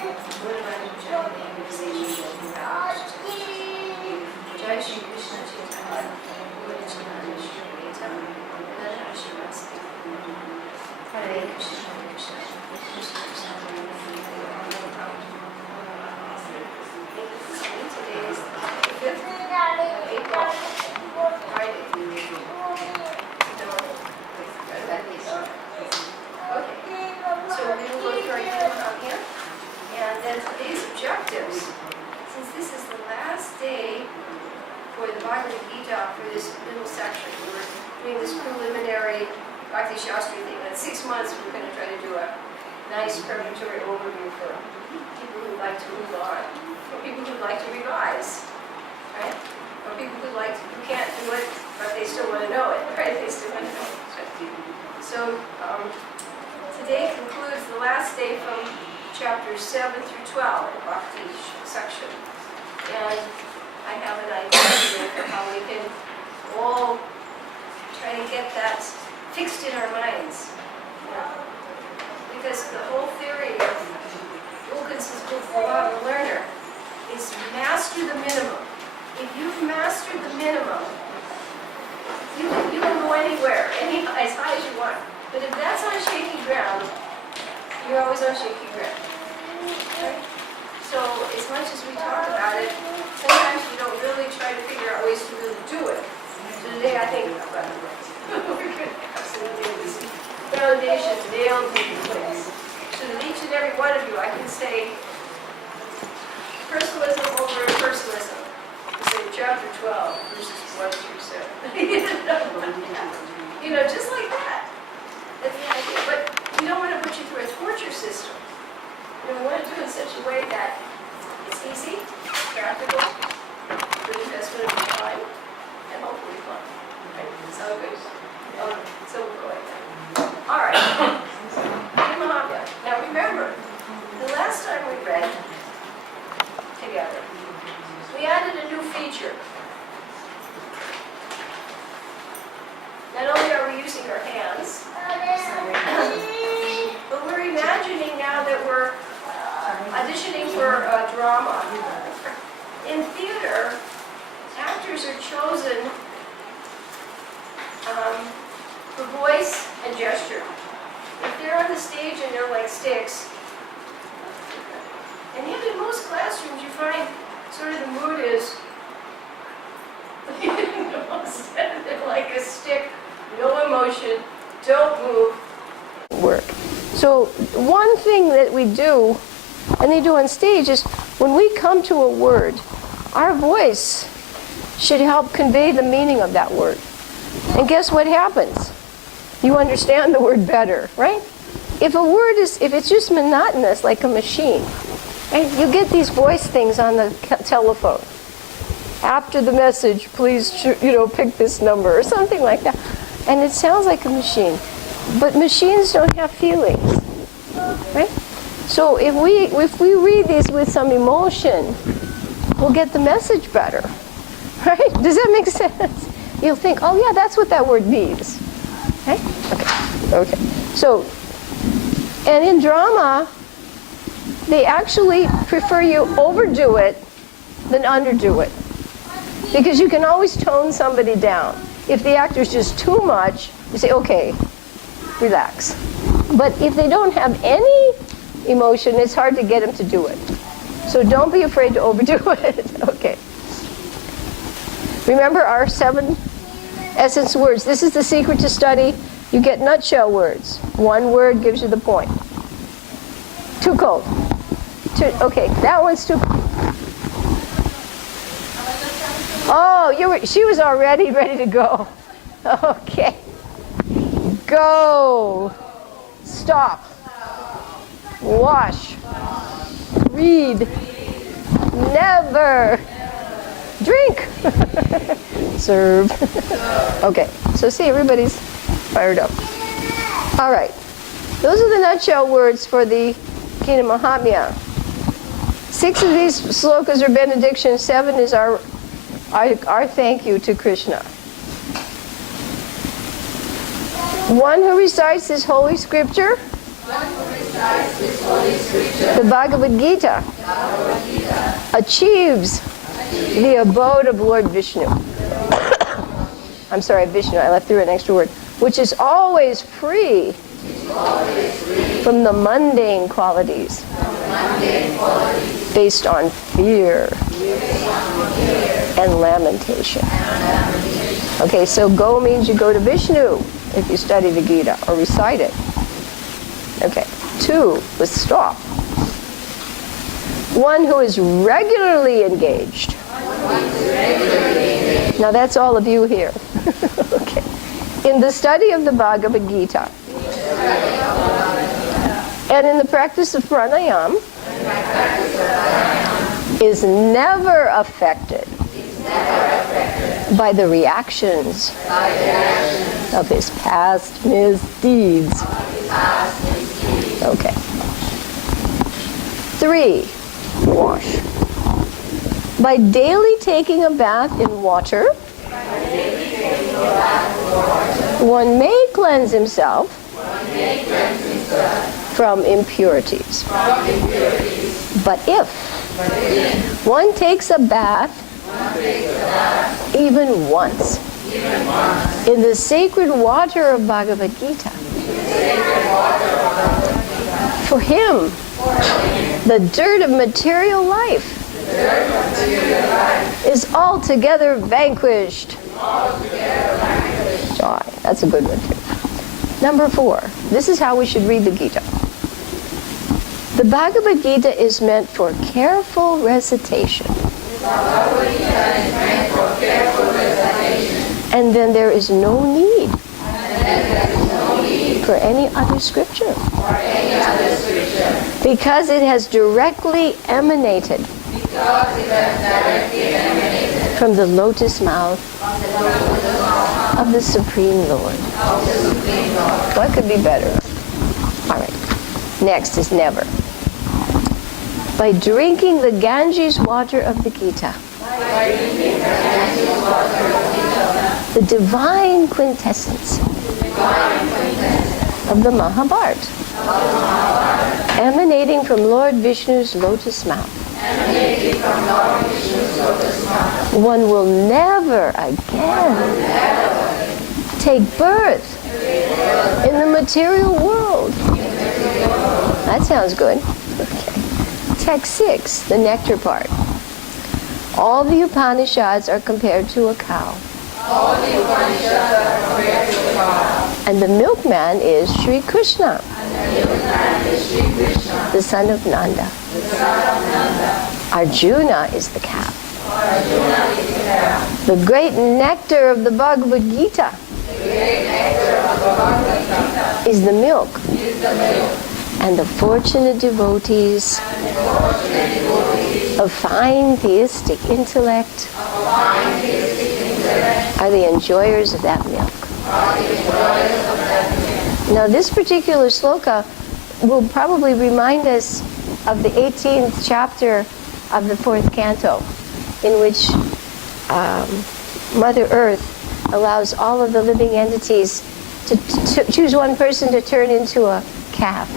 Jai Shri Krishna Chaitanya, Hare Krishna, Hare Krishna, Krishna Krishna, Hare Hare. Today is the 5th of April, Friday. Okay, so we will go through our Gita here, and then today's objectives. Since this is the last day for the Bhagavad Gita for this middle section, we're doing this preliminary Bhakti Shastri thing. In 6 months, we're going to try to do a nice preparatory overview for people who like to move on, or people who like to revise, right? Or people who can't do it, but they still want to know it, right? They still want to know it. So today concludes the last day from chapters 7 through 12 in the Bhakti section. And I have an idea for how we can all try to get that fixed in our minds. Because the whole theory of Wilkinson's book, The Law of the Learner, is master the minimum. If you've mastered the minimum, you can go anywhere, as high as you want. But if that's on shaky ground, you're always on shaky ground. Right? So as much as we talk about it, sometimes we don't really try to figure out ways to really do it. So today I think we're going to absolutely get this foundation nailed into place. So that each and every one of you, I can say personalism over impersonalism. Say chapter 12, verses 1 through 7. Just like that. That's the idea. But we don't want to put you through a torture system. We want to do it in such a way that it's easy, practical, good investment of time, and hopefully fun. Right? So good. So we'll go like that. All right. Mahavya. Now remember, the last time we read together, we added a new feature. Not only are we using our hands, but we're imagining now that we're auditioning for a drama. In theater, actors are chosen for voice and gesture. If they're on the stage and they're like sticks, and yet in most classrooms you find sort of the mood is, they're like a stick, no emotion, don't move. Work. So one thing that we do, and they do on stage, is when we come to a word, our voice should help convey the meaning of that word. And guess what happens? You understand the word better, right? If it's just monotonous, like a machine, right? You get these voice things on the telephone. After the message, please, pick this number, or something like that. And it sounds like a machine. But machines don't have feelings, right? So if we read these with some emotion, we'll get the message better, right? Does that make sense? You'll think, oh yeah, that's what that word means, right? Okay. So, and in drama, they actually prefer you overdo it than underdo it, because you can always tone somebody down. If the actor's just too much, you say, okay, relax. But if they don't have any emotion, it's hard to get them to do it. So don't be afraid to overdo it. Okay. Remember our 7 essence words. This is the secret to study. You get nutshell words. One word gives you the point. Too cold. Okay, that one's too cold. Oh, she was already ready to go. Okay. Go. Stop. Wash. Read. Never. Drink. Serve. Okay, so see, everybody's fired up. All right. Those are the nutshell words for the Gita Mahatmya. 6 of these slokas are benedictions. 7 is our thank you to Krishna. One who recites this holy scripture the Bhagavad Gita achieves the abode of Lord Vishnu. I'm sorry, Vishnu, I left through an extra word. Which is always free from the mundane qualities based on fear and lamentation. Okay, so go means you go to Vishnu if you study the Gita or recite it. Okay, 2 was stop. One who is regularly engaged. Now that's all of you here. Okay. In the study of the Bhagavad Gita and in the practice of pranayama is never affected by the reactions of his past misdeeds. Okay. 3, wash. By daily taking a bath in water, one may cleanse himself from impurities. But if one takes a bath even once in the sacred water of Bhagavad Gita, for him, the dirt of material life is altogether vanquished. Joy. That's a good one too. Number 4. This is how we should read the Gita. The Bhagavad Gita is meant for careful recitation. And then there is no need for any other scripture. Because it has directly emanated from the lotus mouth of the Supreme Lord. What could be better? All right. Next is never. By drinking the Ganges water of the Gita, the divine quintessence of the Mahabharata, emanating from Lord Vishnu's lotus mouth, one will never again take birth in the material world. That sounds good. Okay. Text 6, the nectar part. All the Upanishads are compared to a cow. And the milkman is Sri Krishna, the son of Nanda. Arjuna is the cow. The great nectar of the Bhagavad Gita is the milk. And the fortunate devotees of fine theistic intellect are the enjoyers of that milk. Now this particular sloka will probably remind us of the 18th chapter of the 4th canto, in which Mother Earth allows all of the living entities to choose one person to turn into a calf.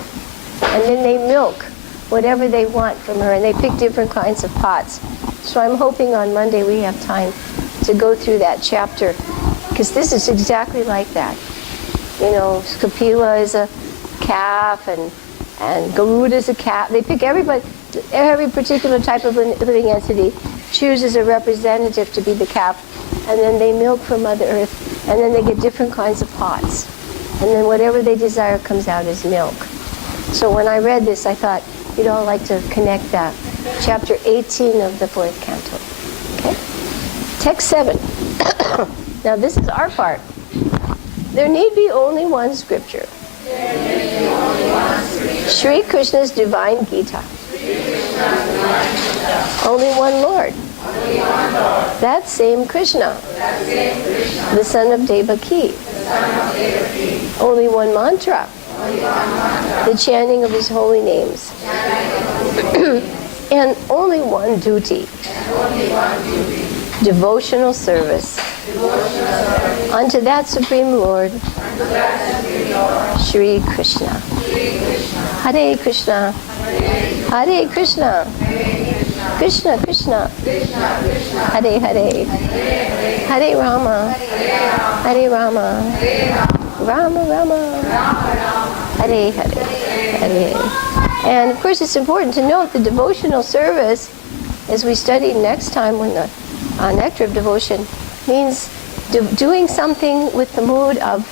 And then they milk whatever they want from her, and they pick different kinds of pots. So I'm hoping on Monday we have time to go through that chapter, because this is exactly like that. You know, Kapila is a calf, and Garuda is a calf. They pick every particular type of living entity, chooses a representative to be the calf, and then they milk from Mother Earth, and then they get different kinds of pots. And then whatever they desire comes out as milk. So when I read this, I thought you'd all like to connect that. Chapter 18 of the 4th canto. Okay? Text 7. Now this is our part. There need be only one scripture. Sri Krishna's divine Gita. Only one Lord. That same Krishna. The son of Devaki. Only one mantra. The chanting of his holy names. And only one duty. Devotional service unto that Supreme Lord, Sri Krishna. Hare Krishna, Hare Krishna, Krishna Krishna, Hare Hare, Hare Rama, Hare Rama, Rama Rama, Hare Hare, Hare. And of course it's important to note the devotional service, as we study next time when the nectar of devotion, means doing something with the mood of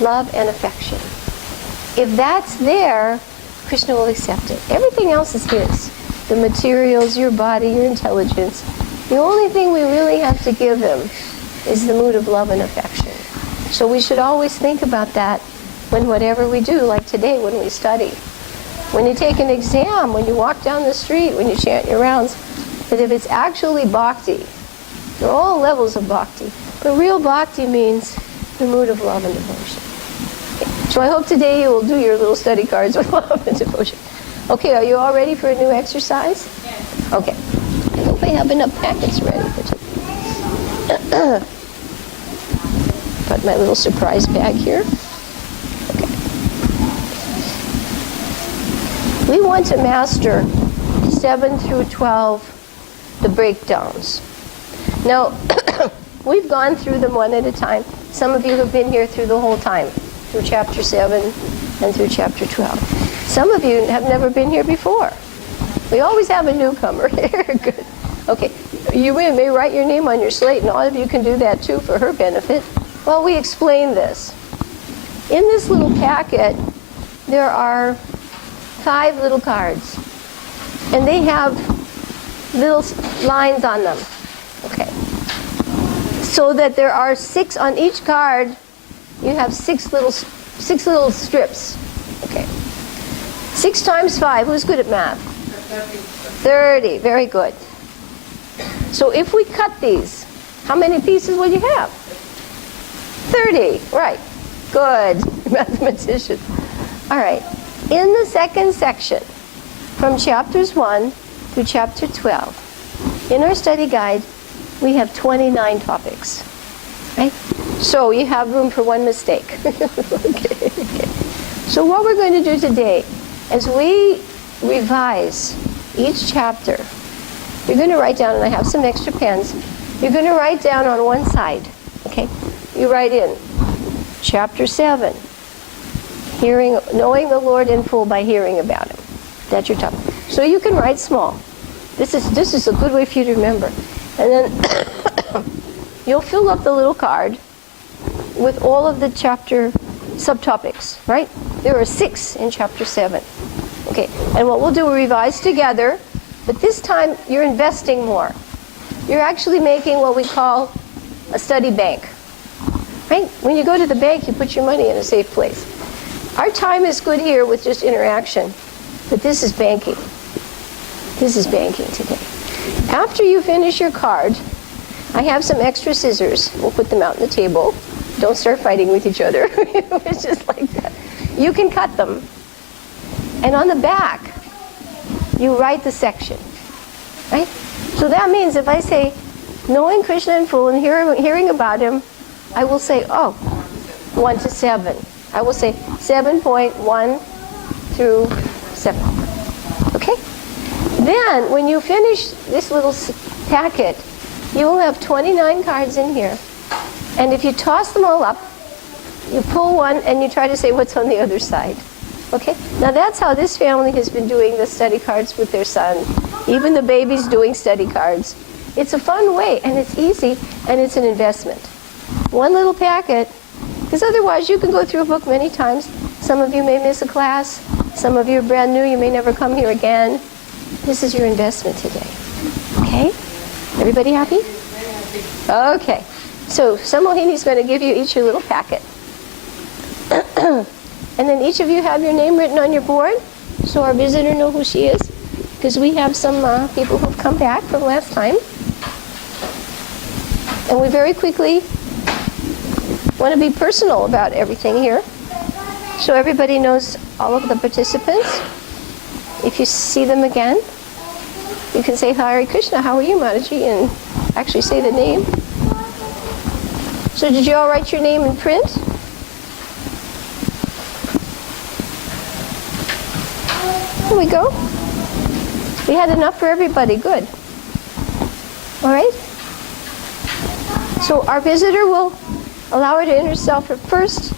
love and affection. If that's there, Krishna will accept it. Everything else is his. The materials, your body, your intelligence. The only thing we really have to give him is the mood of love and affection. So we should always think about that when whatever we do, like today when we study. When you take an exam, when you walk down the street, when you chant your rounds, that if it's actually bhakti, there are all levels of bhakti, but real bhakti means the mood of love and devotion. Okay. So I hope today you will do your little study cards with love and devotion. Okay, are you all ready for a new exercise? Yes. Okay. I hope I have enough packets ready for today. Got my little surprise bag here. Okay. We want to master 7 through 12, the breakdowns. Now, we've gone through them one at a time. Some of you have been here through the whole time, through chapter 7 and through chapter 12. Some of you have never been here before. We always have a newcomer here. Good. Okay, you may write your name on your slate, and all of you can do that too for her benefit. Well, we explain this. In this little packet, there are 5 little cards, and they have little lines on them. Okay. So that there are 6 on each card. You have 6 little strips. Okay. 6 times 5. Who's good at math? 30. Very good. So if we cut these, how many pieces will you have? 30. Right. Good. Mathematician. All right. In the second section, from chapters 1 through chapter 12, in our study guide, we have 29 topics. Right? So you have room for one mistake. Okay. So what we're going to do today, as we revise each chapter, you're going to write down, and I have some extra pens, you're going to write down on one side. Okay? You write in chapter 7, knowing the Lord in full by hearing about him. That's your topic. So you can write small. This is a good way for you to remember. And then you'll fill up the little card with all of the chapter subtopics, right? There are 6 in chapter 7. Okay, and what we'll do, we'll revise together, but this time you're investing more. You're actually making what we call a study bank, right? When you go to the bank, you put your money in a safe place. Our time is good here with just interaction, but this is banking. This is banking today. After you finish your card, I have some extra scissors. We'll put them out on the table. Don't start fighting with each other. It's just like that. You can cut them. And on the back, you write the section. Right? So that means if I say, knowing Krishna in full and hearing about him, I will say, 1 to 7. I will say 7.1 through 7. Okay? Then, when you finish this little packet, you will have 29 cards in here. And if you toss them all up, you pull one and you try to say what's on the other side. Okay? Now that's how this family has been doing the study cards with their son. Even the baby's doing study cards. It's a fun way, and it's easy, and it's an investment. One little packet, because otherwise you can go through a book many times. Some of you may miss a class. Some of you are brand new. You may never come here again. This is your investment today. Okay? Everybody happy? Okay. So Samohini's going to give you each your little packet. And then each of you have your name written on your board, so our visitor know who she is, because we have some people who've come back from last time. And we very quickly want to be personal about everything here, so everybody knows all of the participants. If you see them again, you can say, Hare Krishna, how are you, Mataji? And actually say the name. So did you all write your name in print? Here we go. We had enough for everybody. Good. All right. So our visitor will allow her to introduce herself first.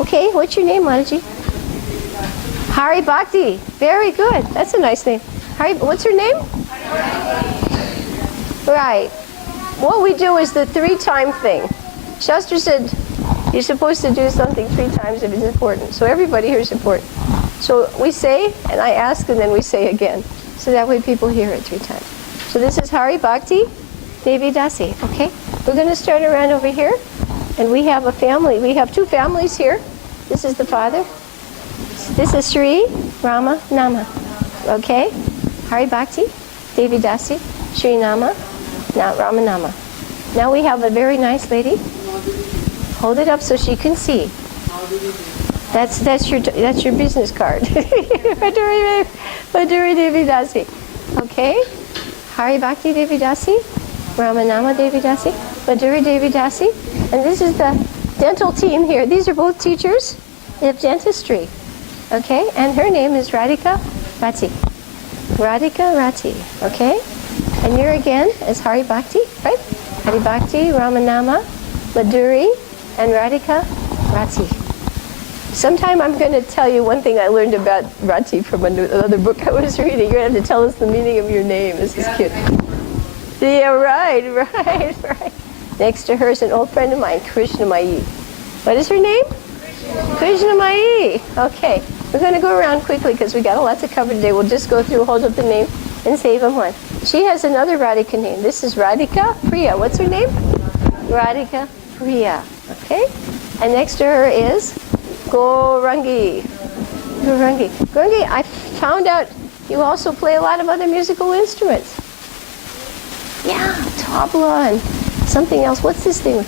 Okay, what's your name, Mataji? Hari Bhakti. Very good. That's a nice name. Hari, what's her name? Right. What we do is the 3-time thing. Shastra said you're supposed to do something 3 times if it's important. So everybody here is important. So we say, and I ask, and then we say again. So that way people hear it 3 times. So this is Hari Bhakti Devi Dasi. Okay? We're going to start around over here. And we have a family. We have 2 families here. This is the father. This is Sri Rama Nama. Okay? Hari Bhakti Devi Dasi Sri Nama Rama Nama. Now we have a very nice lady. Hold it up so she can see. That's your business card. Madhuri Devi Dasi. Okay? Hari Bhakti Devi Dasi, Ramanama Devi Dasi, Madhuri Devi Dasi. And this is the dental team here. These are both teachers of dentistry. Okay? And her name is Radhika Rati. Radhika Rati. Okay? And you're again as Hari Bhakti, right? Hari Bhakti, Ramanama, Madhuri, and Radhika Rati. Sometime I'm going to tell you one thing I learned about Rati from another book I was reading. You're going to have to tell us the meaning of your name. This is cute. Yeah, right. Next to her is an old friend of mine, Krishna Mai. What is her name? Krishna Mai. Okay. We're going to go around quickly because we got a lot to cover today. We'll just go through, hold up the name, and save them one. She has another Radhika name. This is Radhika Priya. What's her name? Radhika Priya. Okay? And next to her is Gaurangi. Gaurangi, I found out you also play a lot of other musical instruments. Yeah, tabla and something else. What's this thing?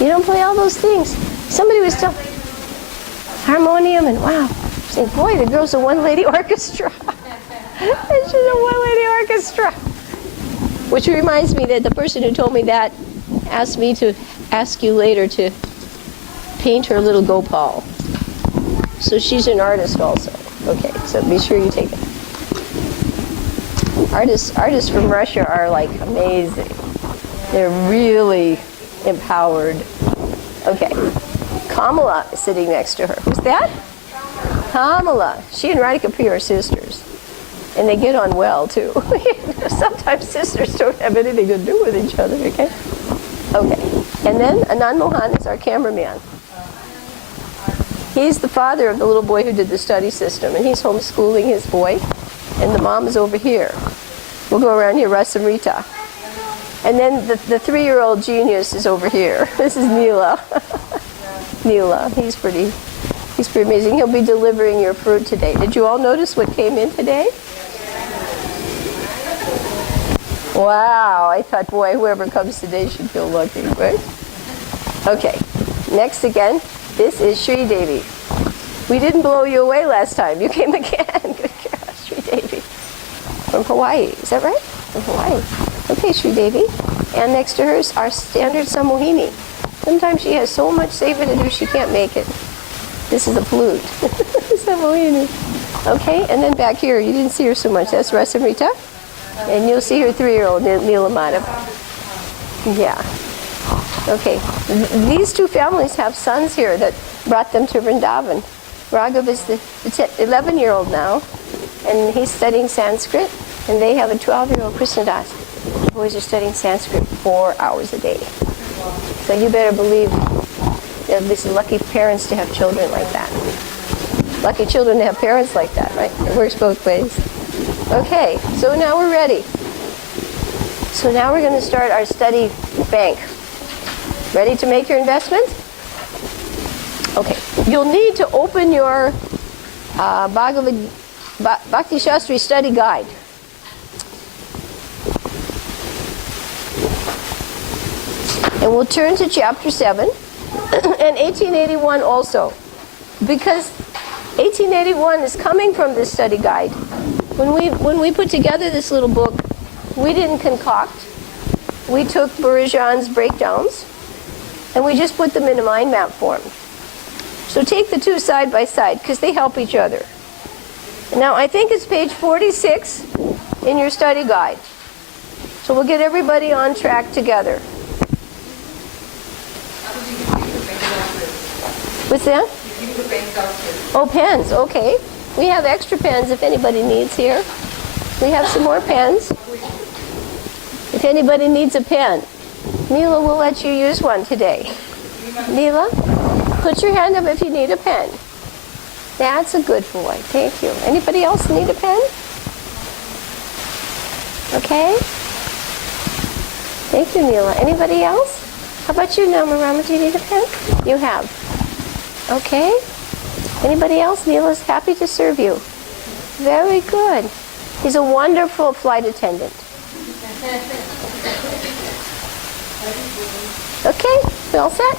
You don't play all those things. Somebody was telling harmonium and wow. Saying, boy, the girl's a one-lady orchestra. She's a one-lady orchestra. Which reminds me that the person who told me that asked me to ask you later to paint her little Gopal. So she's an artist also. Okay, so be sure you take it. Artists from Russia are like amazing. They're really empowered. Okay, Kamala is sitting next to her. Who's that? Kamala. She and Radhika Priya are sisters. And they get on well, too. Sometimes sisters don't have anything to do with each other, okay? Okay. And then Anand Mohan is our cameraman. He's the father of the little boy who did the study system, and he's homeschooling his boy. And the mom is over here. We'll go around here, Rasamrita. And then the 3-year-old genius is over here. This is Neela. Neela. He's pretty amazing. He'll be delivering your fruit today. Did you all notice what came in today? Wow, I thought, boy, whoever comes today should feel lucky, right? Okay, next again, this is Sri Devi. We didn't blow you away last time. You came again. Good girl, Sri Devi. From Hawaii, is that right? From Hawaii. Okay, Sri Devi. And next to her is our standard Samohini. Sometimes she has so much seva to do she can't make it. This is the flute. Samohini. Okay, and then back here, you didn't see her so much. That's Rasamrita. And you'll see her 3-year-old, Neela Madhav. Yeah. Okay. These 2 families have sons here that brought them to Vrindavan. Raghav is the 11-year-old now, and he's studying Sanskrit. And they have a 12-year-old Krishnadas. The boys are studying Sanskrit 4 hours a day. So you better believe they're these lucky parents to have children like that. Lucky children to have parents like that, right? It works both ways. Okay, so now we're ready. So now we're going to start our study bank. Ready to make your investment? Okay, you'll need to open your Bhakti Shastri study guide. And we'll turn to chapter 7 and 1881 also. Because 1881 is coming from this study guide. When we put together this little book, we didn't concoct. We took Burijan's breakdowns and we just put them in a mind map form. So take the two side by side because they help each other. Now I think it's page 46 in your study guide. So we'll get everybody on track together. What's that? Oh, pens, okay. We have extra pens if anybody needs here. We have some more pens. If anybody needs a pen, Neela will let you use one today. Neela, put your hand up if you need a pen. That's a good boy. Thank you. Anybody else need a pen? Okay. Thank you, Neela. Anybody else? How about you, Namarama? Do you need a pen? You have. Okay. Anybody else? Neela's happy to serve you. Very good. He's a wonderful flight attendant. Okay, we all set?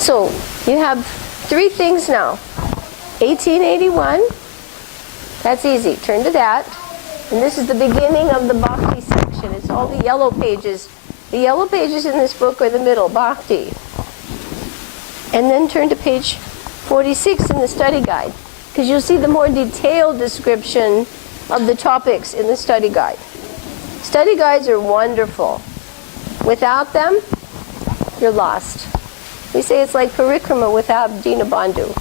So, you have 3 things now. 1881, that's easy. Turn to that. And this is the beginning of the Bhakti section. It's all the yellow pages. The yellow pages in this book are the middle, Bhakti. And then turn to page 46 in the study guide, because you'll see the more detailed description of the topics in the study guide. Study guides are wonderful. Without them, you're lost. We say it's like parikrama without Dinabandhu.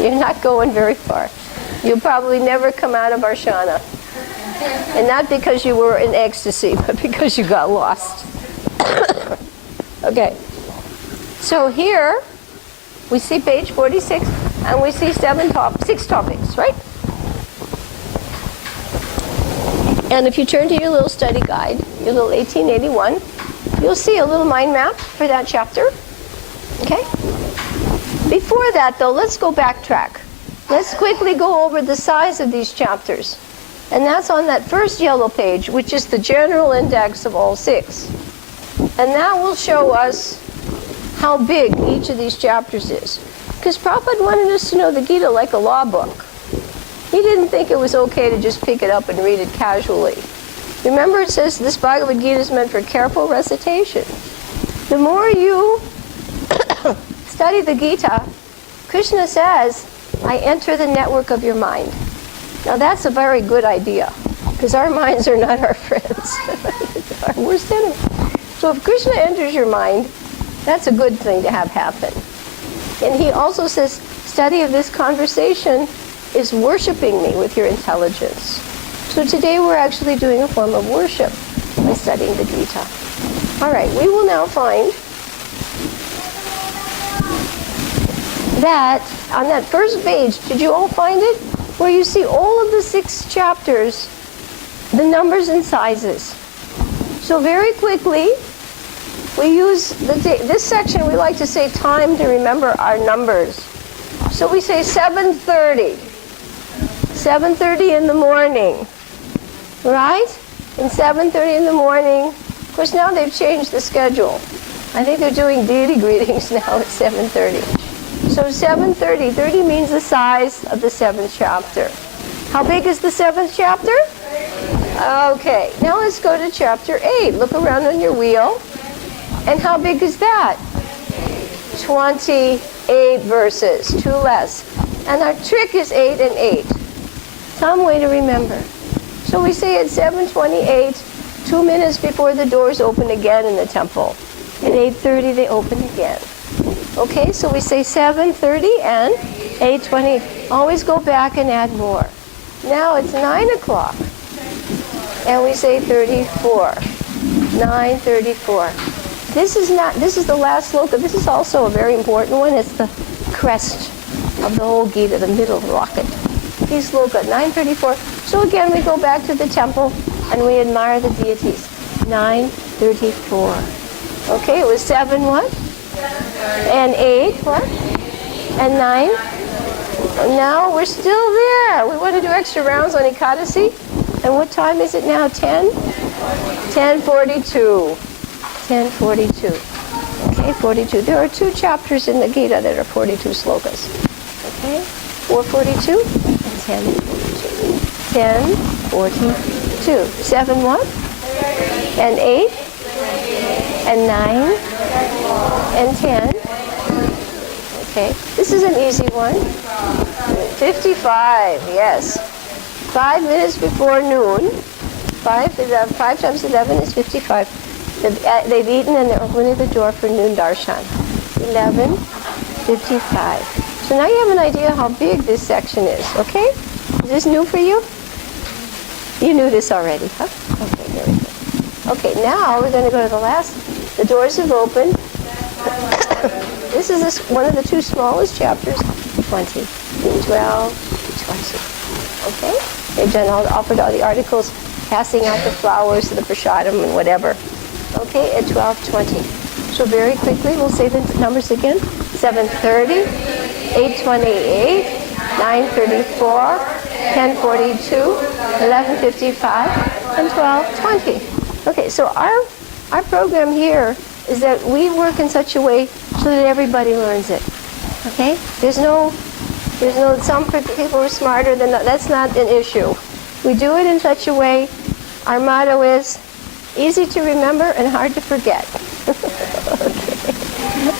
You're not going very far. You'll probably never come out of Arshana. And not because you were in ecstasy, but because you got lost. Okay. So here, we see page 46, and we see 6 topics, right? And if you turn to your little study guide, your little 1881, you'll see a little mind map for that chapter. Okay? Before that, though, let's go backtrack. Let's quickly go over the size of these chapters. And that's on that first yellow page, which is the general index of all 6. And that will show us how big each of these chapters is. Because Prabhupada wanted us to know the Gita like a law book. He didn't think it was okay to just pick it up and read it casually. Remember, it says this Bhagavad Gita is meant for careful recitation. The more you study the Gita, Krishna says, I enter the network of your mind. Now that's a very good idea, because our minds are not our friends. Our worst enemy. So if Krishna enters your mind, that's a good thing to have happen. And he also says, study of this conversation is worshiping me with your intelligence. So today we're actually doing a form of worship by studying the Gita. All right, we will now find that on that first page, did you all find it? Where you see all of the 6 chapters, the numbers and sizes. So very quickly, we use this section, we like to say time to remember our numbers. So we say 7:30. 7:30 in the morning, right? And 7:30 in the morning. Of course, now they've changed the schedule. I think they're doing deity greetings now at 7:30. So 7:30, 30 means the size of the 7th chapter. How big is the 7th chapter? Okay, now let's go to chapter 8. Look around on your wheel. And how big is that? 28 verses, 2 less. And our trick is 8 and 8. Some way to remember. So we say at 7:28, 2 minutes before the doors open again in the temple. At 8:30 they open again. Okay, so we say 7:30 and 8:20. Always go back and add more. Now it's 9 o'clock. And we say 34. 9:34. This is the last sloka. This is also a very important one. It's the crest of the whole Gita, the middle rocket. This sloka, 9:34. So again, we go back to the temple and we admire the deities. 9:34. Okay, it was 7 what? And 8 what? And 9. And now we're still there. We want to do extra rounds on Ekadasi. And what time is it now? 10? 10:42. 10:42. Okay, 42. There are 2 chapters in the Gita that are 42 slokas. Okay, 4:42 and 10:42. 10:42. 7 what? And 8 and 9 and 10 Okay, this is an easy one. 55, yes. 5 minutes before noon. 5 times 11 is 55. They've eaten and they're opening the door for noon darshan. 11:55. So now you have an idea how big this section is, okay? Is this new for you? You knew this already, huh? Okay, very good. Okay, now we're going to go to the last. The doors have opened. This is one of the 2 smallest chapters, 20, 12, 20. Okay? They've offered all the articles, passing out the flowers, the prasadam, and whatever. Okay, at 12:20. So very quickly, we'll say the numbers again. 7:30, 8:28, 9:34, 10:42, 11:55, and 12:20. Okay, so our program here is that we work in such a way so that everybody learns it. Okay? There's no some people are smarter than that's not an issue. We do it in such a way. Our motto is easy to remember and hard to forget.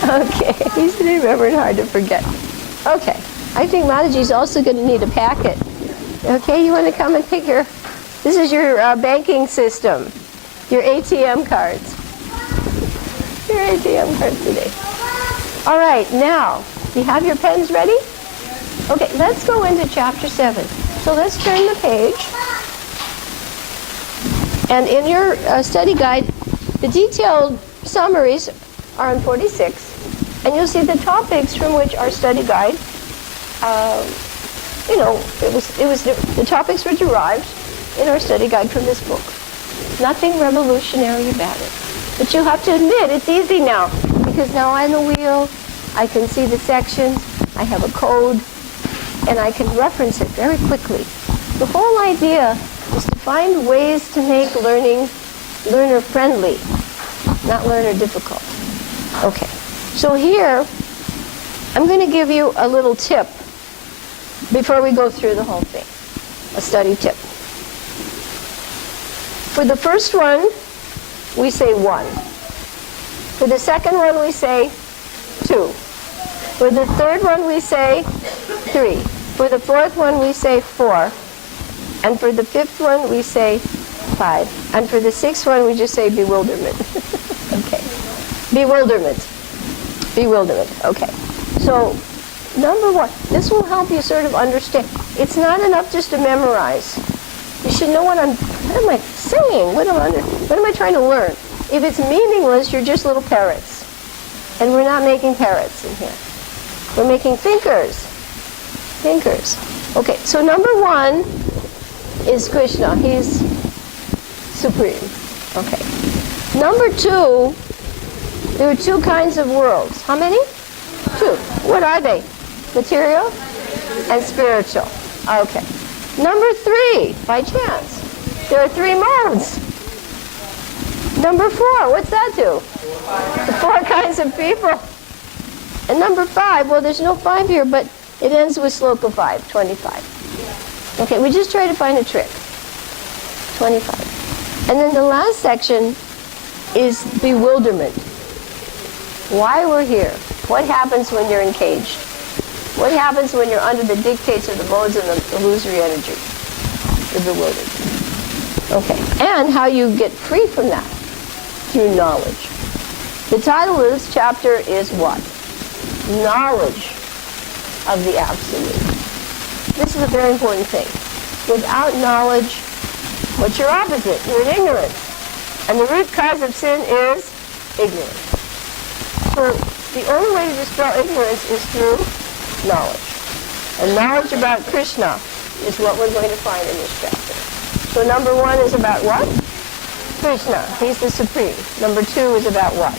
Okay. Easy to remember and hard to forget. Okay. I think Mataji's also going to need a packet. Okay, you want to come and take this is your banking system, your ATM cards. Your ATM cards today. All right, now, do you have your pens ready? Okay, let's go into chapter 7. So let's turn the page. And in your study guide, the detailed summaries are on 46. And you'll see the topics from which our study guide, the topics were derived in our study guide from this book. Nothing revolutionary about it. But you have to admit, it's easy now, because now I'm the wheel, I can see the sections, I have a code, and I can reference it very quickly. The whole idea is to find ways to make learning learner-friendly, not learner-difficult. Okay, so here, I'm going to give you a little tip before we go through the whole thing, a study tip. For the first one, we say 1. For the second one, we say 2. For the third one, we say 3. For the fourth one, we say 4. And for the fifth one, we say 5. And for the sixth one, we just say bewilderment. Okay. Bewilderment. Bewilderment. Okay. So, number 1, this will help you sort of understand. It's not enough just to memorize. You should know what am I saying? What am I trying to learn? If it's meaningless, you're just little parrots. And we're not making parrots in here. We're making thinkers. Thinkers. Okay, so number 1 is Krishna. He's supreme. Okay. Number 2, there are 2 kinds of worlds. How many? 2. What are they? Material and spiritual. Okay. Number 3, by chance, there are 3 modes. Number 4, what's that do? The 4 kinds of people. And number 5, well, there's no 5 here, but it ends with sloka 5, 25. Okay, we just try to find a trick. 25. And then the last section is bewilderment. Why we're here. What happens when you're encaged? What happens when you're under the dictates of the modes and the illusory energy? You're bewildered. Okay, and how you get free from that? Through knowledge. The title of this chapter is what? Knowledge of the Absolute. This is a very important thing. Without knowledge, what's your opposite? You're in ignorance. And the root cause of sin is ignorance. So the only way to dispel ignorance is through knowledge. And knowledge about Krishna is what we're going to find in this chapter. So number 1 is about what? Krishna. He's the supreme. Number 2 is about what?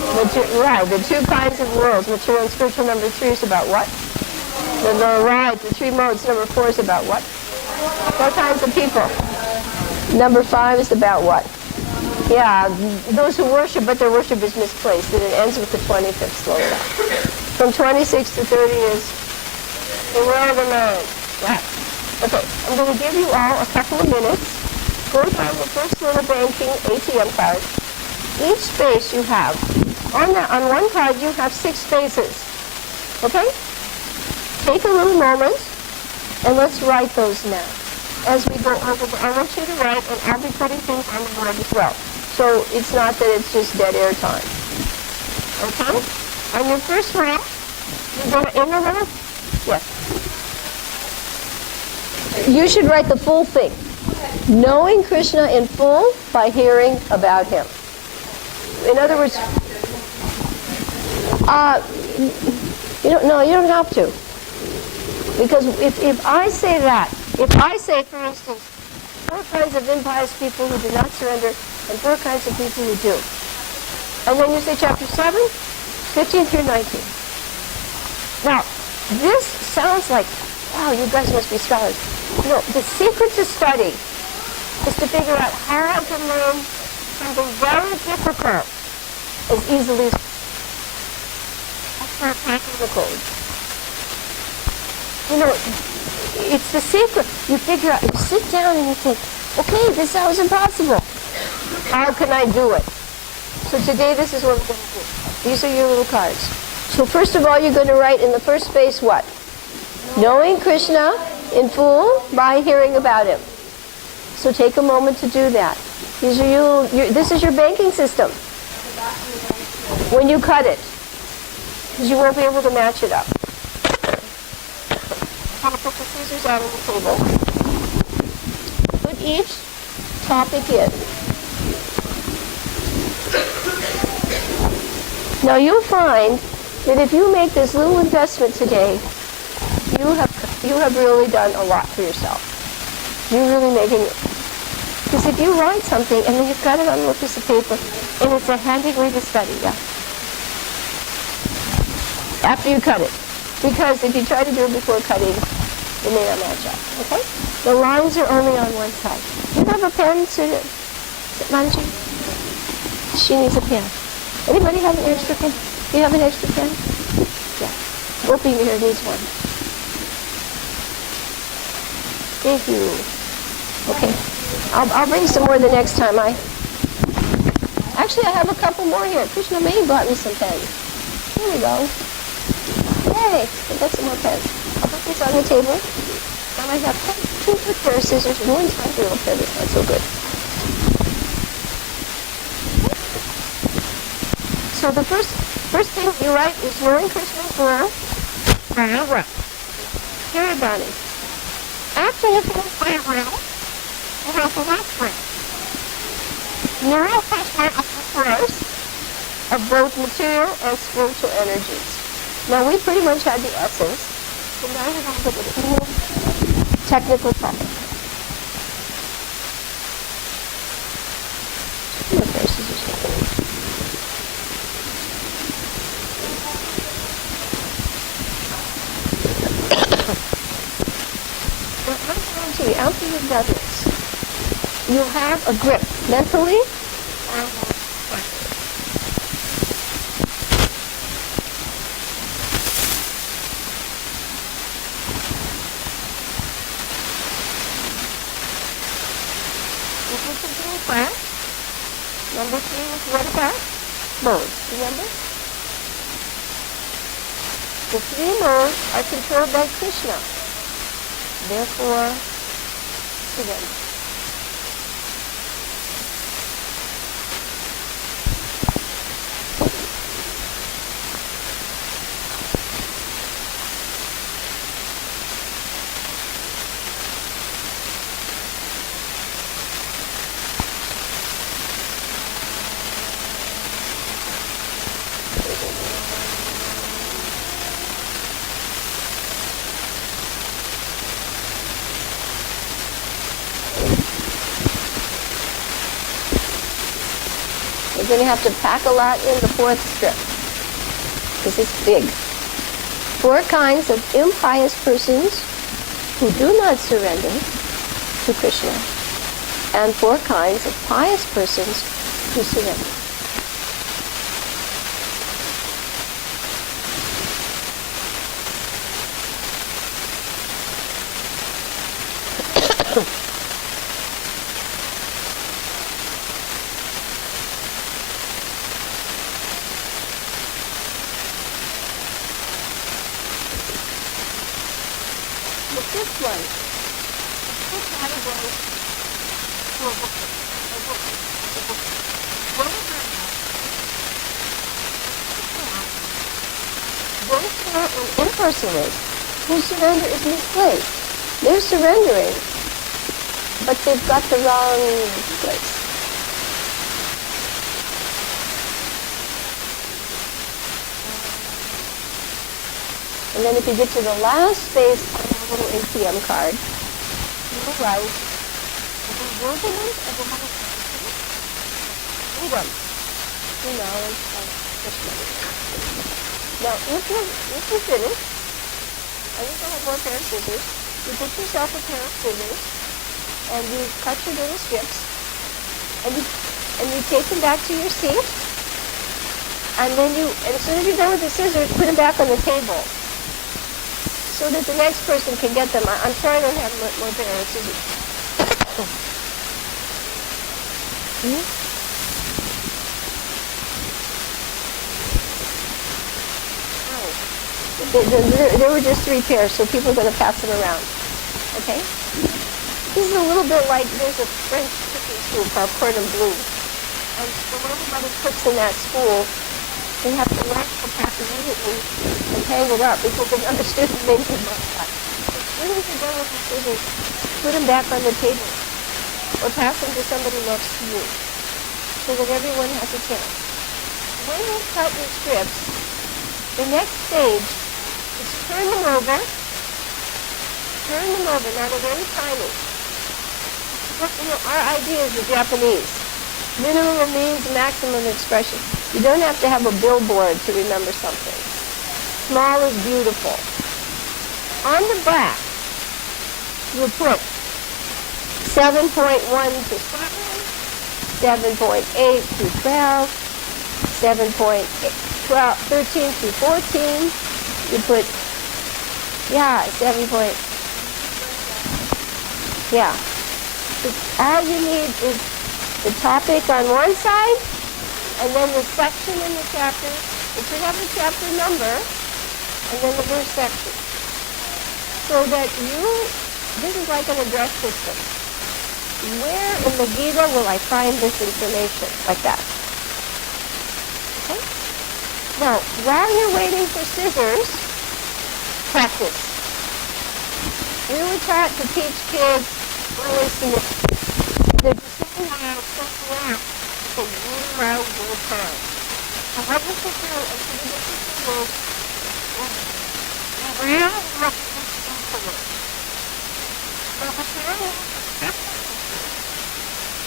The 2 kinds of worlds, material and spiritual. Number 3 is about what? The 3 modes. Number 4 is about what? 4 kinds of people. Number 5 is about what? Yeah, those who worship, but their worship is misplaced, and it ends with the 25th sloka. From 26 to 30 is the world of man. Right. Okay, I'm going to give you all a couple of minutes. Go through the first little banking ATM card. Each space you have, on one card you have 6 spaces. Okay? Take a little moment, and let's write those now. As we go over, I want you to write, and I'll be putting things on the board as well. So it's not that it's just dead air time. Okay? On your first round, you're going to, in the little, yes. You should write the full thing. Knowing Krishna in full by hearing about him. In other words, you don't have to. Because if I say that, if I say, for instance, 4 kinds of impious people who do not surrender and 4 kinds of people who do, and then you say chapter 7, 15 through 19. Now, this sounds like, wow, you guys must be scholars. No, the secret to study is to figure out how I can learn something very difficult as easily as that's not cracking the code. You know, it's the secret. You figure out, you sit down and you think, okay, this sounds impossible. How can I do it? So today this is what we're going to do. These are your little cards. So first of all, you're going to write in the first space what? Knowing Krishna in full by hearing about him. So take a moment to do that. These are this is your banking system. When you cut it, because you won't be able to match it up. I'm going to put the scissors out on the table. Put each topic in. Now you'll find that if you make this little investment today, you have really done a lot for yourself. You're really making it. Because if you write something and then you've got it on a little piece of paper, and it's a handy way to study, yeah. After you cut it. Because if you try to do it before cutting, it may not match up. Okay? The lines are only on one side. You have a pen, Manji? She needs a pen. Anybody have an extra pen? Do you have an extra pen? Yeah. Opie here needs one. Thank you. Okay. I'll bring some more the next time. Actually, I have a couple more here. Krishna May bought me some pens. Here we go. Yay! I got some more pens. I'll put this on the table. And I have 2 good pair of scissors. One's my little pen. It's not so good. So the first thing you write is knowing Krishna for Here, Bonnie. After you finish that round, you have the next one. Knowing Krishna is the source of both material and spiritual energies. Now we pretty much had the essence, so now we're going to look at the technical topic. After you've done this, you'll have a grip mentally and physically. This is the green plant. Number 3 is what about? Modes. Remember? The 3 modes are controlled by Krishna. Therefore, surrender. You're going to have to pack a lot in the 4th strip, because it's big. 4 kinds of impious persons who do not surrender to Krishna, and 4 kinds of pious persons who surrender. the fifth one. The fifth category to a book. Those who are impersonalists, whose surrender is misplaced. They're surrendering, but they've got the wrong place. And then if you get to the last space on the little ATM card, you will write, the bewilderment of the freedom through knowledge of Krishna. Now, if you're finished, and you still have one pair of scissors, you get yourself a pair of scissors, and you cut your little strips, and you take them back to your seat, and then and as soon as you're done with the scissors, put them back on the table, so that the next person can get them. I'm sorry I don't have more pair of scissors. There were just 3 pairs, so people are going to pass them around. Okay? This is a little bit like, there's a French cooking school called Cordon Bleu. And when everybody cooks in that school, they have to wash the pot immediately and hang it up because they understood the nature of that. As soon as you're done with the scissors, put them back on the table or pass them to somebody next to you so that everyone has a chance. When you cut your strips, the next stage is turn them over. Now they're very tiny. Our idea is the Japanese. Minimum means maximum expression. You don't have to have a billboard to remember something. Small is beautiful. On the back, you put 7.1 to 7, 7.8 to 12, 13 to 14. You put, 7 point, all you need is the topic on one side, and then the section in the chapter. It should have the chapter number, and then the verse section. So that this is like an address system. Where in the Gita will I find this information? Like that. Okay? Now, while you're waiting for scissors, practice. We were taught to teach kids the decision around something else to rule around your time. So what you should do is to get the symbols around what you should do. So if you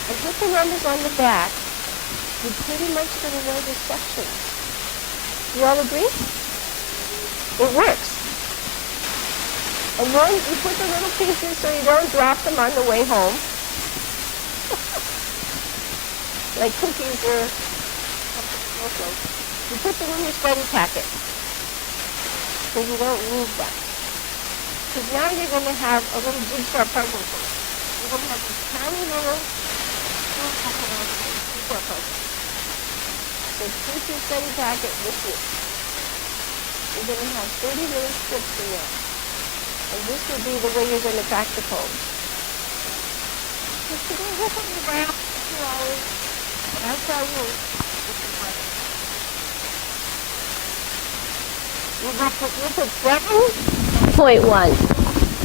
and put the numbers on the back, you're pretty much going to know the sections. You all agree? It works. And then you put the little pieces so you don't drop them on the way home. Like cookies or something. You put them in your study packet so you don't lose them. Because now you're going to have a little jigsaw puzzle. You're going to have this tiny little jigsaw puzzle. So keep your study packet with you. You're going to have 30 little strips in there. And this will be the way you're going to track the codes. Just to go look on the ground, and I'll tell you, this is what you put 7.1.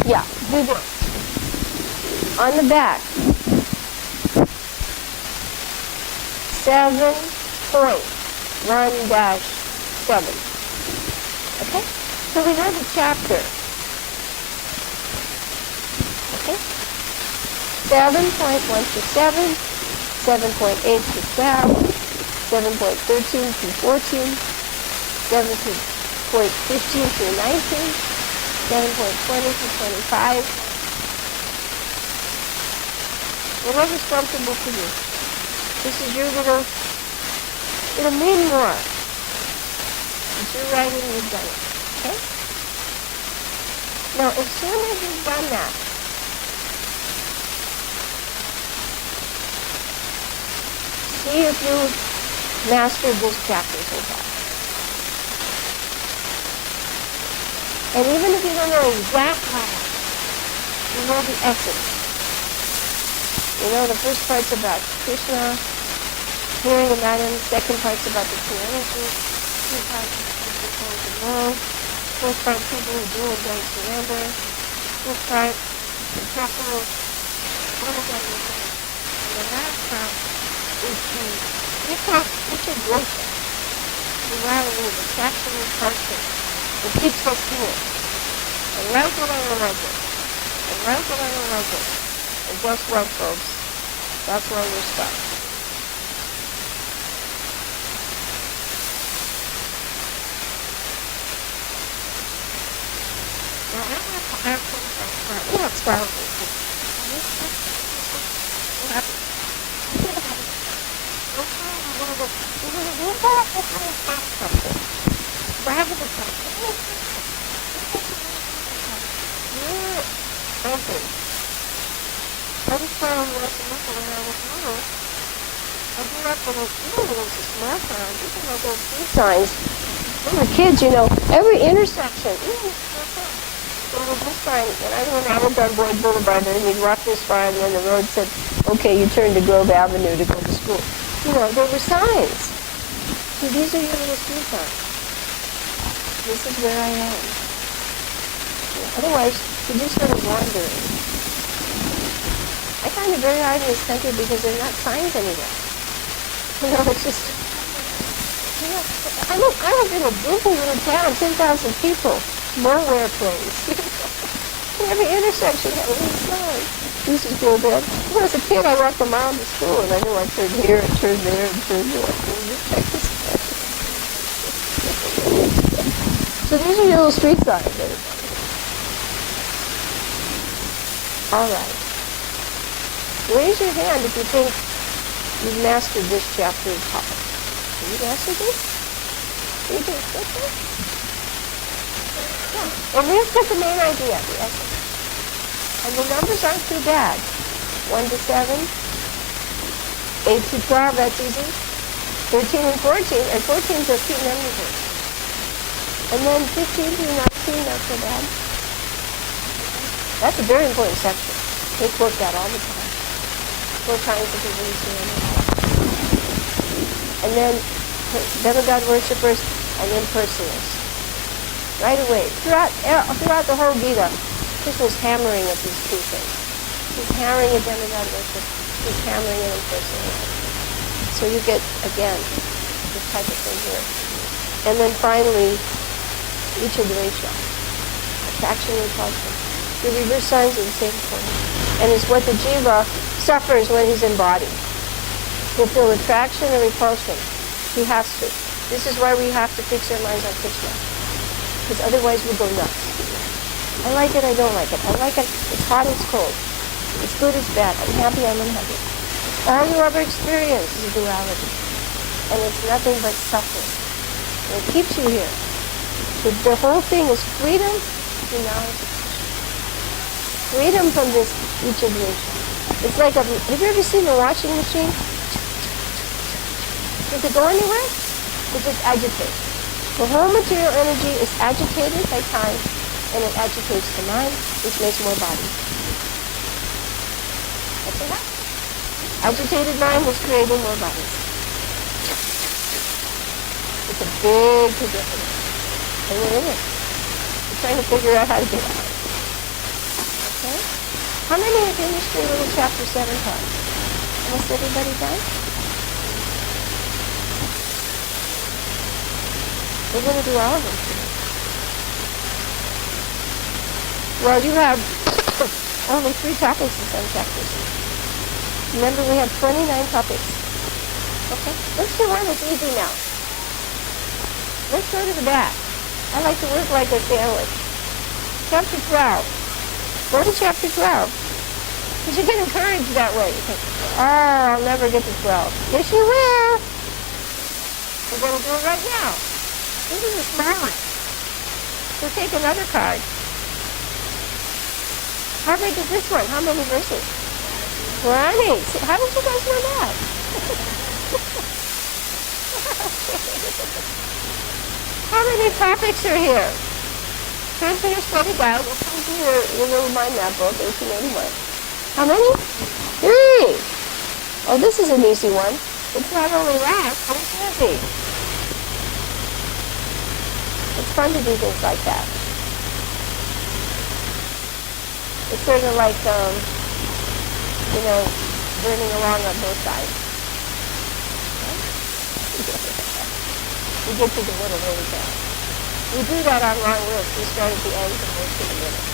Yeah, do this. On the back. 7.1-7. Okay? So we know the chapter. Okay? 7.1 to 7, 7.8 to 12, 7.13 to 14, 7.15 to 19, 7.20 to 25. Whatever's comfortable for you. This is your little, it'll mean more. It's your writing, you've done it. Okay? Now, as soon as you've done that, see if you've mastered this chapter so far. And even if you don't know exactly, We know the essence. You know, the first part's about Krishna, hearing about him. Second part's about the two energies. Third part is the cause of love. Fourth part, people who do and don't surrender. Fifth part, the proper, all of that is it. And the last part is the integration. The reality of the fractional person that keeps us here. I like it, I don't like it. I like it, I don't like it. And guess what, folks? That's where we're stuck. Signs. When we were kids, you know, every intersection. There was this sign, and I remember on Boyd Boulevard, and we'd walk this far, and then the road said, okay, you turn to Grove Avenue to go to school. You know, there were signs. So these are your little street signs. This is where I am. Otherwise, you're just sort of wandering. I find it very hard in this country because there are not signs anywhere. You know, it's just... You know, I live in a beautiful little town, 10,000 people, nowhere place. Every intersection had a little sign. This is Grove Avenue. When I was a kid, I walked a mile to school, and I knew I turned here, and turned there, and turned there. Check this out. So these are your little street signs, everybody. All right. Raise your hand if you think you've mastered this chapter of topic. Have you mastered this? You do it quickly? Yeah. And we've got the main idea, the essence. And the numbers aren't too bad. 1 to 7, 8 to 12, that's easy. 13 and 14, and 14 is a cute number here. And then 15 through 19, not so bad. That's a very important section. They quote that all the time. 4 kinds of devotion. And then demigod worshippers and impersonalists. Right away. Throughout the whole Gita, Krishna's hammering at these two things. He's hammering at demigod worship. He's hammering at impersonalism. So you get, again, this type of thing here. And then finally, Ichadvesha. Attraction and repulsion. The reverse signs are the same thing. And it's what the jiva suffers when he's embodied. He'll feel attraction and repulsion. He has to. This is why we have to fix our minds on Krishna. Because otherwise we'll go nuts. I like it, I don't like it. I like it, it's hot, it's cold. It's good, it's bad. I'm happy, I'm unhappy. All you ever experience is a duality. And it's nothing but suffering. And it keeps you here. So the whole thing is freedom to knowledge. Freedom from this Ichadvesha. It's like have you ever seen a washing machine? Does it go anywhere? It just agitates. The whole material energy is agitated by time, and it agitates the mind, which makes more bodies. That's what happens. Agitated mind is creating more bodies. It's a big predicament. And we're in it. We're trying to figure out how to get out. Okay? How many have finished their little chapter 7 times? Almost everybody done? We're going to do all of them today. Well, you have only 3 topics in some chapters. Remember, we have 29 topics. Okay? Let's do one that's easy now. Let's go to the back. I like to work like a sandwich. Chapter 12. Go to chapter 12. Because you get encouraged that way. You think, oh, I'll never get to 12. Yes, you will. We're going to do it right now. This is a small one. So take another card. How big is this one? How many verses? 20. See, how did you guys know that? How many topics are here? Turn to your study guide. We'll come to your little mind map book, 1881. How many? 3. Oh, this is an easy one. It's not only that, but it's easy. It's fun to do things like that. It's sort of like, burning along on both sides. We get to the middle really fast. We do that on long routes. We start at the end and work to the middle.